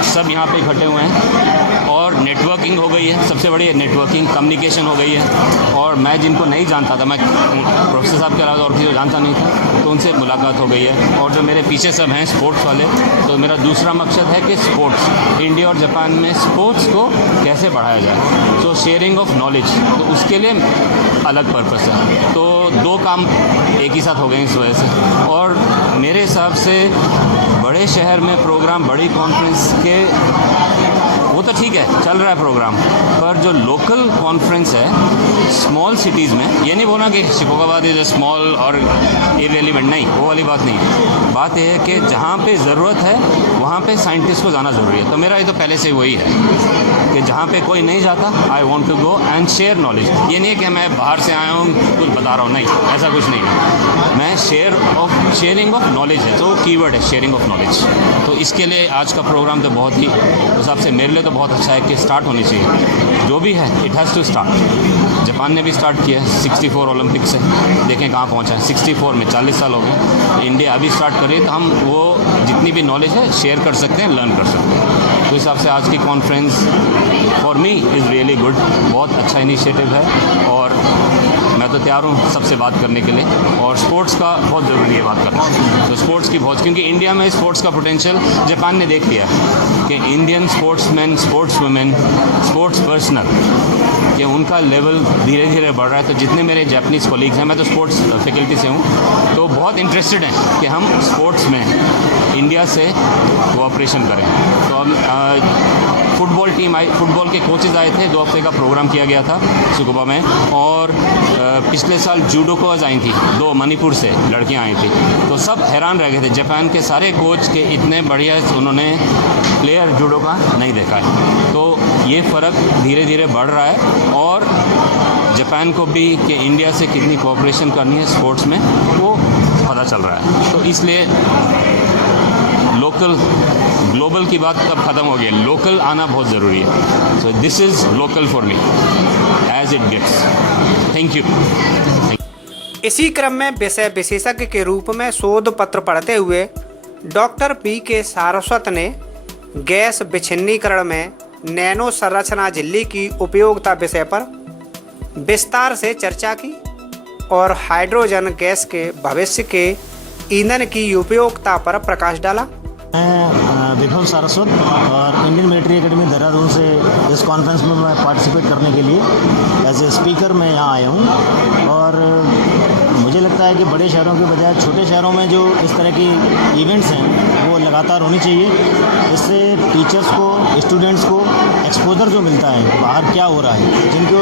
सब यहाँ पे इकट्ठे हुए हैं और नेटवर्किंग हो गई है। सबसे बड़ी नेटवर्किंग, कम्युनिकेशन हो गई है। और मैं जिनको नहीं जानता था, मैं प्रोफेसर साहब के अलावा और किसी को जानता नहीं था, तो उनसे मुलाकात हो गई है। और जो मेरे पीछे सब हैं स्पोर्ट्स वाले, तो मेरा दूसरा मकसद है कि स्पोर्ट्स, इंडिया और जापान में स्पोर्ट्स को कैसे बढ़ाया जाए। तो शेयरिंग ऑफ नॉलेज, तो उसके लिए अलग पर्पस है। तो 2 काम एक ही साथ हो गए इस वजह से। और मेरे हिसाब से बड़े शहर में प्रोग्राम, बड़ी कॉन्फ्रेंस के, वो तो ठीक है चल रहा है प्रोग्राम, पर जो लोकल कॉन्फ्रेंस है स्मॉल सिटीज़ में, ये नहीं बोलना कि शिकोकाबाद इज़ स्मॉल और इररिलेवेंट, नहीं, वो वाली बात नहीं है। बात यह है कि जहाँ पे ज़रूरत है वहाँ पे साइंटिस्ट को जाना ज़रूरी है। तो मेरा ये तो पहले से वही है कि जहाँ पे कोई नहीं जाता, I want to go and share knowledge. ये नहीं कि मैं बाहर से आया हूँ कुछ बता रहा हूँ, नहीं, ऐसा कुछ नहीं है। मैं शेयरिंग ऑफ नॉलेज है, तो कीवर्ड है शेयरिंग ऑफ नॉलेज। तो इसके लिए आज का प्रोग्राम तो बहुत ही, उस हिसाब से मेरे लिए तो बहुत अच्छा है कि स्टार्ट होनी चाहिए। जो भी है it has to start. Japan ने भी स्टार्ट किया 64 ओलंपिक से, देखें कहाँ पहुँचा है। 64 में 40 साल हो गए। इंडिया अभी स्टार्ट करे तो हम वो जितनी भी नॉलेज है शेयर कर सकते हैं, लर्न कर सकते हैं। तो इस हिसाब से आज की conference for me is really good, बहुत अच्छा इनिशिएटिव है। और मैं तो तैयार हूँ सबसे बात करने के लिए। और स्पोर्ट्स का बहुत ज़रूरी है बात करना, तो स्पोर्ट्स की बहुत, क्योंकि इंडिया में स्पोर्ट्स का पोटेंशियल जापान ने देख लिया है कि Indian sportsman, sports women, sports personal, कि उनका लेवल धीरे धीरे बढ़ रहा है। तो जितने मेरे जापानीज़ कोलीग्स हैं, मैं तो स्पोर्ट्स फैकल्टी से हूँ, तो बहुत इंटरेस्टेड हैं कि हम स्पोर्ट्स में इंडिया से कोऑपरेशन करें। तो अब फुटबॉल टीम आई, फुटबॉल के कोचेज़ आए थे, 2 हफ्ते का प्रोग्राम किया गया था सुकुबा में। और पिछले साल जूडोकोज आई थी, 2 मणिपुर से लड़कियां आई थी, तो सब हैरान रह गए थे। जापान के सारे कोच के इतने बढ़िया उन्होंने प्लेयर जूडो का नहीं देखा है। तो ये फ़र्क धीरे धीरे बढ़ रहा है और जापान को भी कि इंडिया से कितनी कोऑपरेशन करनी है स्पोर्ट्स में वो पता चल रहा है। तो इसलिए लोकल ग्लोबल की बात तब ख़त्म हो गई, लोकल आना बहुत ज़रूरी है। So this is local for me as it gets. Thank you. इसी क्रम में विषय विशेषज्ञ के रूप में शोध पत्र पढ़ते हुए डॉक्टर पी.के. सारस्वत ने गैस विच्छिन्नीकरण में नैनो संरचना झिल्ली की उपयोगिता विषय पर विस्तार से चर्चा की और हाइड्रोजन गैस के भविष्य के ईंधन की उपयोगिता पर प्रकाश डाला। मैं विभव सारस्वत और इंडियन मिलिट्री एकेडमी देहरादून से इस कॉन्फ्रेंस में मैं पार्टिसिपेट करने के लिए एज ए स्पीकर मैं यहाँ आया हूँ। और मुझे लगता है कि बड़े शहरों के बजाय छोटे शहरों में जो इस तरह की इवेंट्स हैं वो लगातार होनी चाहिए। इससे टीचर्स को, स्टूडेंट्स को एक्सपोजर जो मिलता है बाहर क्या हो रहा है, जिनको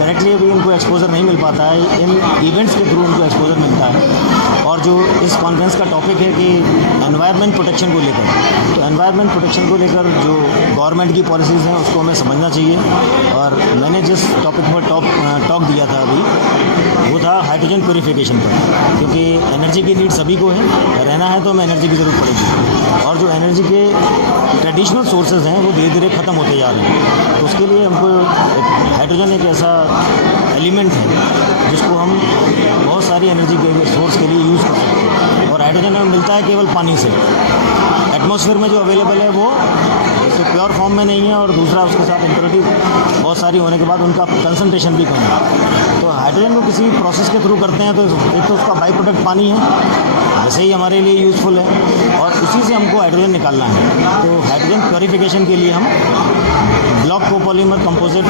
डायरेक्टली अभी इनको एक्सपोजर नहीं मिल पाता है, इन इवेंट्स के थ्रू उनको एक्सपोजर मिलता है। और जो इस कॉन्फ्रेंस का टॉपिक है कि एनवायरनमेंट प्रोटेक्शन को लेकर, तो एनवायरनमेंट प्रोटेक्शन को लेकर जो गवर्नमेंट की पॉलिसीज़ हैं उसको हमें समझना चाहिए। और मैंने जिस टॉपिक पर टॉक दिया था अभी वो था हाइड्रोजन प्योरीफिकेशन पर, क्योंकि एनर्जी की नीड सभी को है, रहना है तो हमें एनर्जी की ज़रूरत पड़ेगी। और जो एनर्जी के ट्रेडिशनल सोर्सेज हैं वो धीरे धीरे ख़त्म होते जा रहे हैं, तो उसके लिए हमको हाइड्रोजन एक ऐसा एलिमेंट है जिसको हम बहुत सारी एनर्जी के सोर्स के लिए यूज़ कर सकते हैं। और हाइड्रोजन हमें मिलता है केवल पानी से, एटमॉस्फेयर में जो अवेलेबल है वो तो प्योर फॉर्म में नहीं है, और दूसरा उसके साथ इम्प्योरिटी बहुत सारी होने के बाद उनका कंसंट्रेशन भी कम है। तो हाइड्रोजन को किसी प्रोसेस के थ्रू करते हैं तो एक तो उसका बाई प्रोडक्ट पानी है, वैसे ही हमारे लिए यूज़फुल है, और उसी से हमको हाइड्रोजन निकालना है। तो हाइड्रोजन प्योरीफिकेशन के लिए हम block copolymer composite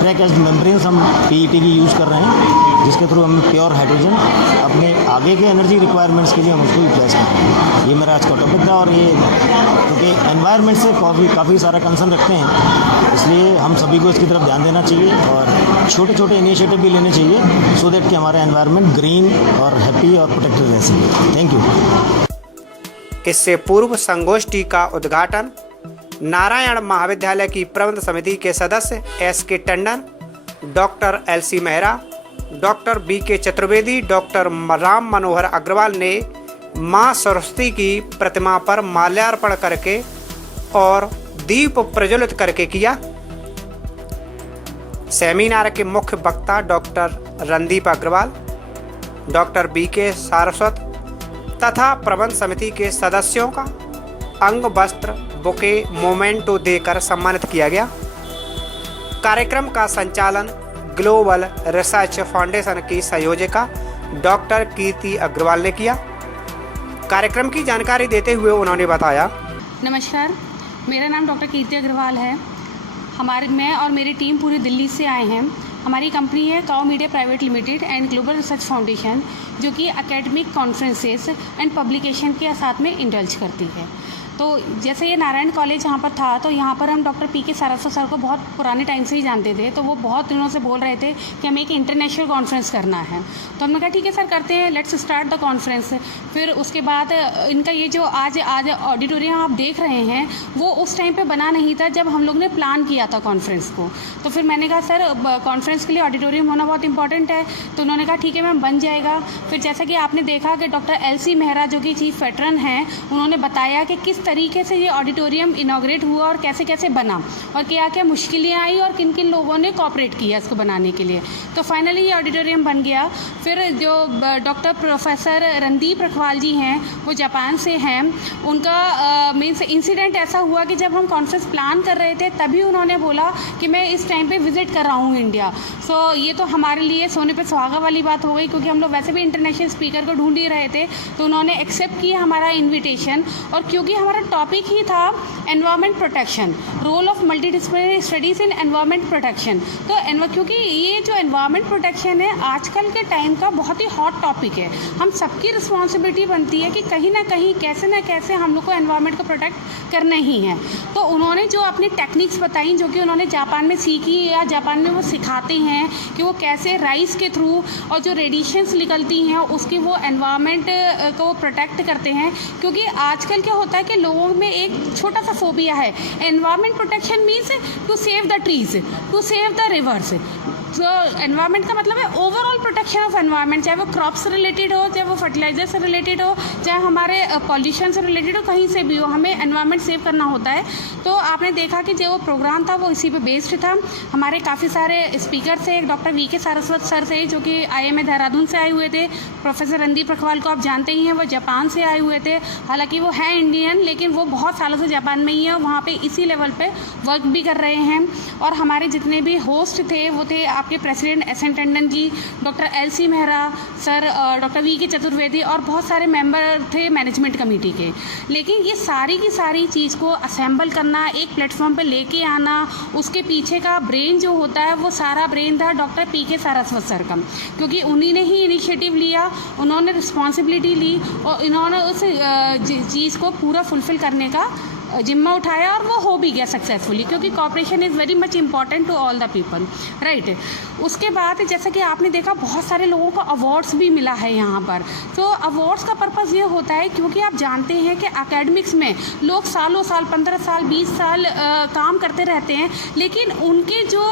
track as membranes हम PET की यूज़ कर रहे हैं, जिसके थ्रू हम प्योर हाइड्रोजन अपने आगे के एनर्जी रिक्वायरमेंट्स के लिए हम उसको यूटिलाइज कर रहे हैं। ये मेरा आज का टॉपिक था। और ये क्योंकि एनवायरनमेंट से काफ़ी सारा कंसर्न रखते हैं, इसलिए हम सभी को इसकी तरफ ध्यान देना चाहिए और छोटे छोटे इनिशिएटिव भी लेने चाहिए, सो दैट कि हमारा एनवायरनमेंट ग्रीन और हैप्पी और प्रोटेक्टेड रह सके। Thank you. इससे पूर्व संगोष्ठी का उद्घाटन नारायण महाविद्यालय की प्रबंध समिति के सदस्य SK Tandon, doctor LC Mehra, doctor BK Chaturvedi, doctor Ram Manohar Agarwal ने मां सरस्वती की प्रतिमा पर माल्यार्पण करके और दीप प्रज्वलित करके किया। सेमिनार के मुख्य वक्ता doctor Randeep Agarwal, doctor BK Saraswat तथा प्रबंध समिति के सदस्यों का अंग वस्त्र बुके मोमेंटो देकर सम्मानित किया गया। कार्यक्रम का संचालन ग्लोबल रिसर्च फाउंडेशन की संयोजिका डॉक्टर कीर्ति अग्रवाल ने किया। कार्यक्रम की जानकारी देते हुए उन्होंने बताया, नमस्कार, मेरा नाम डॉक्टर कीर्ति अग्रवाल है। मैं और मेरी टीम पूरी दिल्ली से आए हैं। हमारी कंपनी है Kao media private limited and global research foundation, जो कि एकेडमिक कॉन्फ्रेंसेस एंड पब्लिकेशन के साथ में इंडल्ज करती है। तो जैसे ये नारायण कॉलेज यहाँ पर था, तो यहाँ पर हम डॉक्टर PK सारस्वत सर को बहुत पुराने टाइम से ही जानते थे। तो वो बहुत दिनों से बोल रहे थे कि हमें एक इंटरनेशनल कॉन्फ्रेंस करना है। तो हमने कहा ठीक है सर, करते हैं, लेट्स स्टार्ट द कॉन्फ्रेंस। फिर उसके बाद इनका ये जो आज ऑडिटोरियम आप देख रहे हैं वो उस टाइम पे बना नहीं था जब हम लोग ने प्लान किया था कॉन्फ्रेंस को। तो फिर मैंने कहा सर कॉन्फ्रेंस के लिए ऑडिटोरियम होना बहुत इंपॉर्टेंट है। तो उन्होंने कहा ठीक है मैम, बन जाएगा। फिर जैसा कि आपने देखा कि डॉक्टर LC मेहरा जो कि चीफ वेटरन हैं, उन्होंने बताया कि किस तरीके से ये ऑडिटोरियम इनॉग्रेट हुआ और कैसे कैसे बना और क्या क्या मुश्किलें आई और किन किन लोगों ने कोऑपरेट किया इसको बनाने के लिए। तो फाइनली ये ऑडिटोरियम बन गया। फिर जो डॉक्टर प्रोफेसर रणदीप रखवाल जी हैं, वो जापान से हैं। उनका मीन्स इंसिडेंट ऐसा हुआ कि जब हम कॉन्फ्रेंस प्लान कर रहे थे तभी उन्होंने बोला कि मैं इस टाइम पे विज़िट कर रहा हूँ इंडिया। सो ये तो हमारे लिए सोने पे सुहागा वाली बात हो गई, क्योंकि हम लोग वैसे भी इंटरनेशनल स्पीकर को ढूंढ ही रहे थे। तो उन्होंने एक्सेप्ट किया हमारा इन्विटेशन, और क्योंकि हमारा टॉपिक ही था environment protection, role of multidisciplinary studies in environment protection. तो क्योंकि ये जो एनवायरनमेंट प्रोटेक्शन है आजकल के टाइम का बहुत ही हॉट टॉपिक है, हम सबकी रिस्पॉन्सिबिलिटी बनती है कि कहीं ना कहीं कैसे ना कैसे हम लोग को एनवायरनमेंट को प्रोटेक्ट करना ही है। तो उन्होंने जो अपनी टेक्निक्स बताई, जो कि उन्होंने जापान में सीखी या जापान में वो सिखाते हैं कि वो कैसे राइस के थ्रू और जो रेडिएशंस निकलती हैं उसकी वो एनवायरनमेंट को प्रोटेक्ट करते हैं। क्योंकि आजकल क्या होता है कि लोगों में एक छोटा सा फोबिया है, environment protection means to save the trees, to save the rivers. तो एनवायरनमेंट का मतलब है ओवरऑल प्रोटेक्शन ऑफ एनवायरनमेंट, चाहे वो क्रॉप से रिलेटेड हो, चाहे वो फर्टिलाइजर से रिलेटेड हो, चाहे हमारे पॉल्यूशन से रिलेटेड हो, कहीं से भी हो, हमें एनवायरनमेंट सेव करना होता है। तो आपने देखा कि जो प्रोग्राम था वो इसी पे बेस्ड था। हमारे काफ़ी सारे स्पीकर थे, एक डॉक्टर VK सारस्वत सर थे जो कि IIM देहरादून से आए हुए थे। प्रोफेसर रणदीप रखवाल को आप जानते ही हैं, वो जापान से आए हुए थे। हालांकि वो हैं इंडियन, लेकिन वो बहुत सालों से जापान में ही है, वहाँ पे इसी लेवल पे वर्क भी कर रहे हैं। और हमारे जितने भी होस्ट थे वो थे आपके president S N. Tandon ji, doctor L C. Mehra sir, doctor V K. Chaturvedi और बहुत सारे मेंबर थे मैनेजमेंट कमेटी के। लेकिन ये सारी की सारी चीज़ को असेंबल करना, एक प्लेटफॉर्म पे लेके आना, उसके पीछे का ब्रेन जो होता है वो सारा ब्रेन था डॉक्टर पी.के. सारस्वत सर का, क्योंकि उन्हीं ने ही इनिशिएटिव लिया, उन्होंने रिस्पॉन्सिबिलिटी ली और इन्होंने उस चीज़ को पूरा फुलफिल करने का जिम्मा उठाया और वो हो भी गया सक्सेसफुली, क्योंकि cooperation is very much important to all the people, right. उसके बाद जैसा कि आपने देखा बहुत सारे लोगों को अवार्ड्स भी मिला है यहाँ पर। तो अवार्ड्स का पर्पज़ ये होता है क्योंकि आप जानते हैं कि एकेडमिक्स में लोग सालों साल 15 साल 20 साल काम करते रहते हैं, लेकिन उनके जो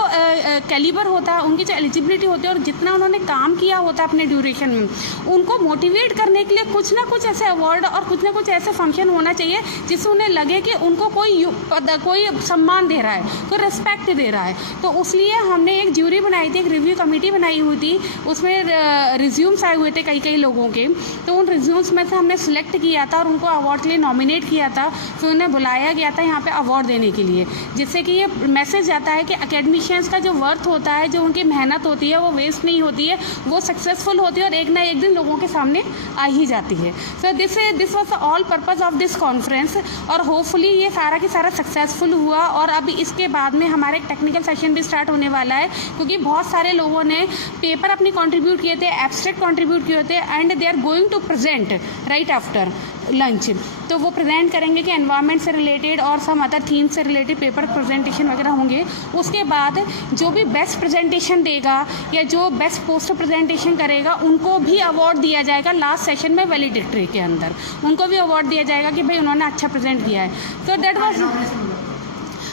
कैलिबर होता है, उनकी जो एलिजिबिलिटी होती है और जितना उन्होंने काम किया होता है अपने ड्यूरेशन में, उनको मोटिवेट करने के लिए कुछ ना कुछ ऐसे अवार्ड और कुछ ना कुछ ऐसे फंक्शन होना चाहिए जिससे उन्हें लगे कि उनको कोई सम्मान दे रहा है, कोई रिस्पेक्ट दे रहा है। तो इसलिए हमने एक ज्यूरी बनाई थी, एक रिव्यू कमेटी बनाई हुई थी, उसमें रिज्यूम्स आए हुए थे कई लोगों के। तो उन रिज्यूम्स में से हमने सिलेक्ट किया था और उनको अवार्ड के लिए नॉमिनेट किया था, फिर उन्हें बुलाया गया था यहाँ पे अवार्ड देने के लिए, जिससे कि ये मैसेज जाता है कि एकेडमिशियंस का जो वर्थ होता है, जो उनकी मेहनत होती है वो वेस्ट नहीं होती है, वो सक्सेसफुल होती है और एक ना एक दिन लोगों के सामने आ ही जाती है। So this was all purpose of this conference और होपफुली ये सारा की सारा सक्सेसफुल हुआ। और अभी इसके बाद में हमारा एक टेक्निकल सेशन भी स्टार्ट होने वाला है, क्योंकि बहुत सारे लोगों ने पेपर अपनी कंट्रीब्यूट किए थे, एब्स्ट्रैक्ट कंट्रीब्यूट किए थे and they are going to present right after lunch. तो वो प्रेजेंट करेंगे कि एनवायरनमेंट से रिलेटेड और सम अदर थीम से रिलेटेड पेपर प्रेजेंटेशन वगैरह होंगे। उसके बाद जो भी बेस्ट प्रेजेंटेशन देगा या जो बेस्ट पोस्टर प्रेजेंटेशन करेगा उनको भी अवार्ड दिया जाएगा लास्ट सेशन में वैलिडिक्टरी के अंदर, उनको भी अवार्ड दिया जाएगा कि भाई उन्होंने अच्छा प्रेजेंट किया है। तो दैट वाज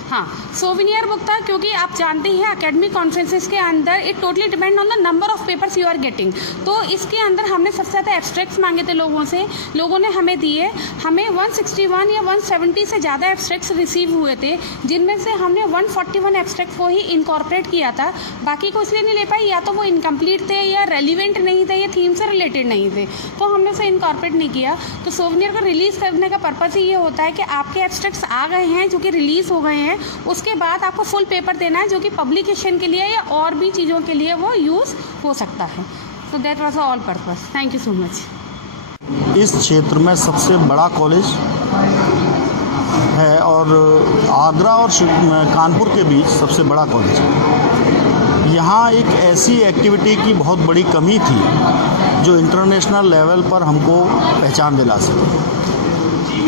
हाँ, सोविनियर बुक था, क्योंकि आप जानते हैं एकेडमिक कॉन्फ्रेंसेस के अंदर it totally depend on the number of papers you are getting. तो इसके अंदर हमने सबसे ज़्यादा एब्स्ट्रैक्ट्स मांगे थे लोगों से, लोगों ने हमें दिए। हमें 161 या 170 से ज़्यादा एब्स्ट्रैक्ट्स रिसीव हुए थे, जिनमें से हमने 141 एब्स्ट्रैक्ट को ही इनकॉर्पोरेट किया था। बाकी को इसलिए नहीं ले पाई, या तो वो इनकम्प्लीट थे या रेलिवेंट नहीं थे या थीम से रिलेटेड नहीं थे, तो हमने उसे इनकॉर्पोरेट नहीं किया। तो सोविनियर को रिलीज़ करने का पर्पज़ ही ये होता है कि आपके एब्स्ट्रैक्ट्स आ गए हैं जो कि रिलीज़ हो गए हैं, उसके बाद आपको फुल पेपर देना है जो कि पब्लिकेशन के लिए या और भी चीज़ों के लिए वो यूज़ हो सकता है। So that was all purpose. Thank you so much. इस क्षेत्र में सबसे बड़ा कॉलेज है और आगरा और कानपुर के बीच सबसे बड़ा कॉलेज है। यहाँ एक ऐसी एक्टिविटी की बहुत बड़ी कमी थी जो इंटरनेशनल लेवल पर हमको पहचान दिला सके।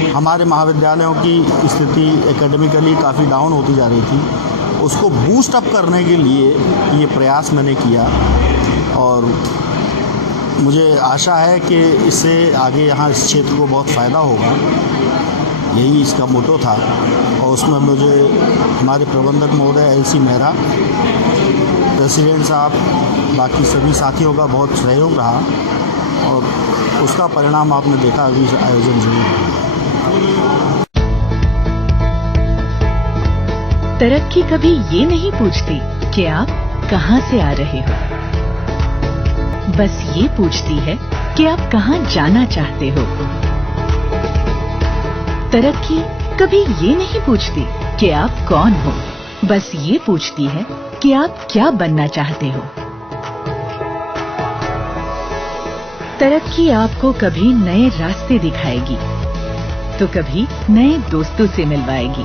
हमारे महाविद्यालयों की स्थिति एकेडमिकली काफ़ी डाउन होती जा रही थी, उसको बूस्ट अप करने के लिए ये प्रयास मैंने किया और मुझे आशा है कि इससे आगे यहाँ इस क्षेत्र को बहुत फ़ायदा होगा। यही इसका मोटो था और उसमें मुझे हमारे प्रबंधक महोदय एल.सी. मेहरा, प्रेसिडेंट साहब, बाकी सभी साथियों का बहुत सहयोग रहा और उसका परिणाम आपने देखा अभी आयोजन जो तरक्की कभी ये नहीं पूछती कि आप कहां से आ रहे हो, बस ये पूछती है कि आप कहां जाना चाहते हो। तरक्की कभी ये नहीं पूछती कि आप कौन हो, बस ये पूछती है कि आप क्या बनना चाहते हो। तरक्की आपको कभी नए रास्ते दिखाएगी तो कभी नए दोस्तों से मिलवाएगी।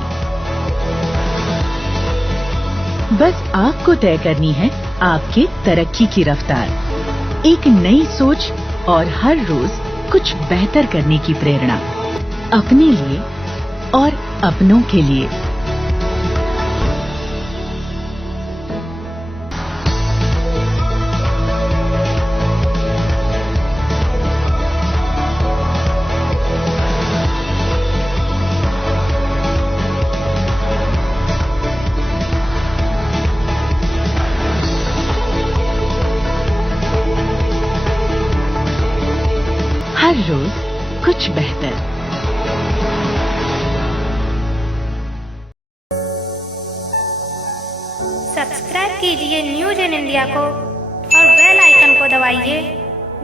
बस आपको तय करनी है आपके तरक्की की रफ्तार, एक नई सोच और हर रोज कुछ बेहतर करने की प्रेरणा, अपने लिए और अपनों के लिए। हर रोज कुछ बेहतर। सब्सक्राइब कीजिए न्यूज इन इंडिया को और बेल आइकन को दबाइए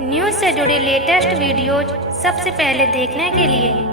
न्यूज से जुड़े लेटेस्ट वीडियोज सबसे पहले देखने के लिए।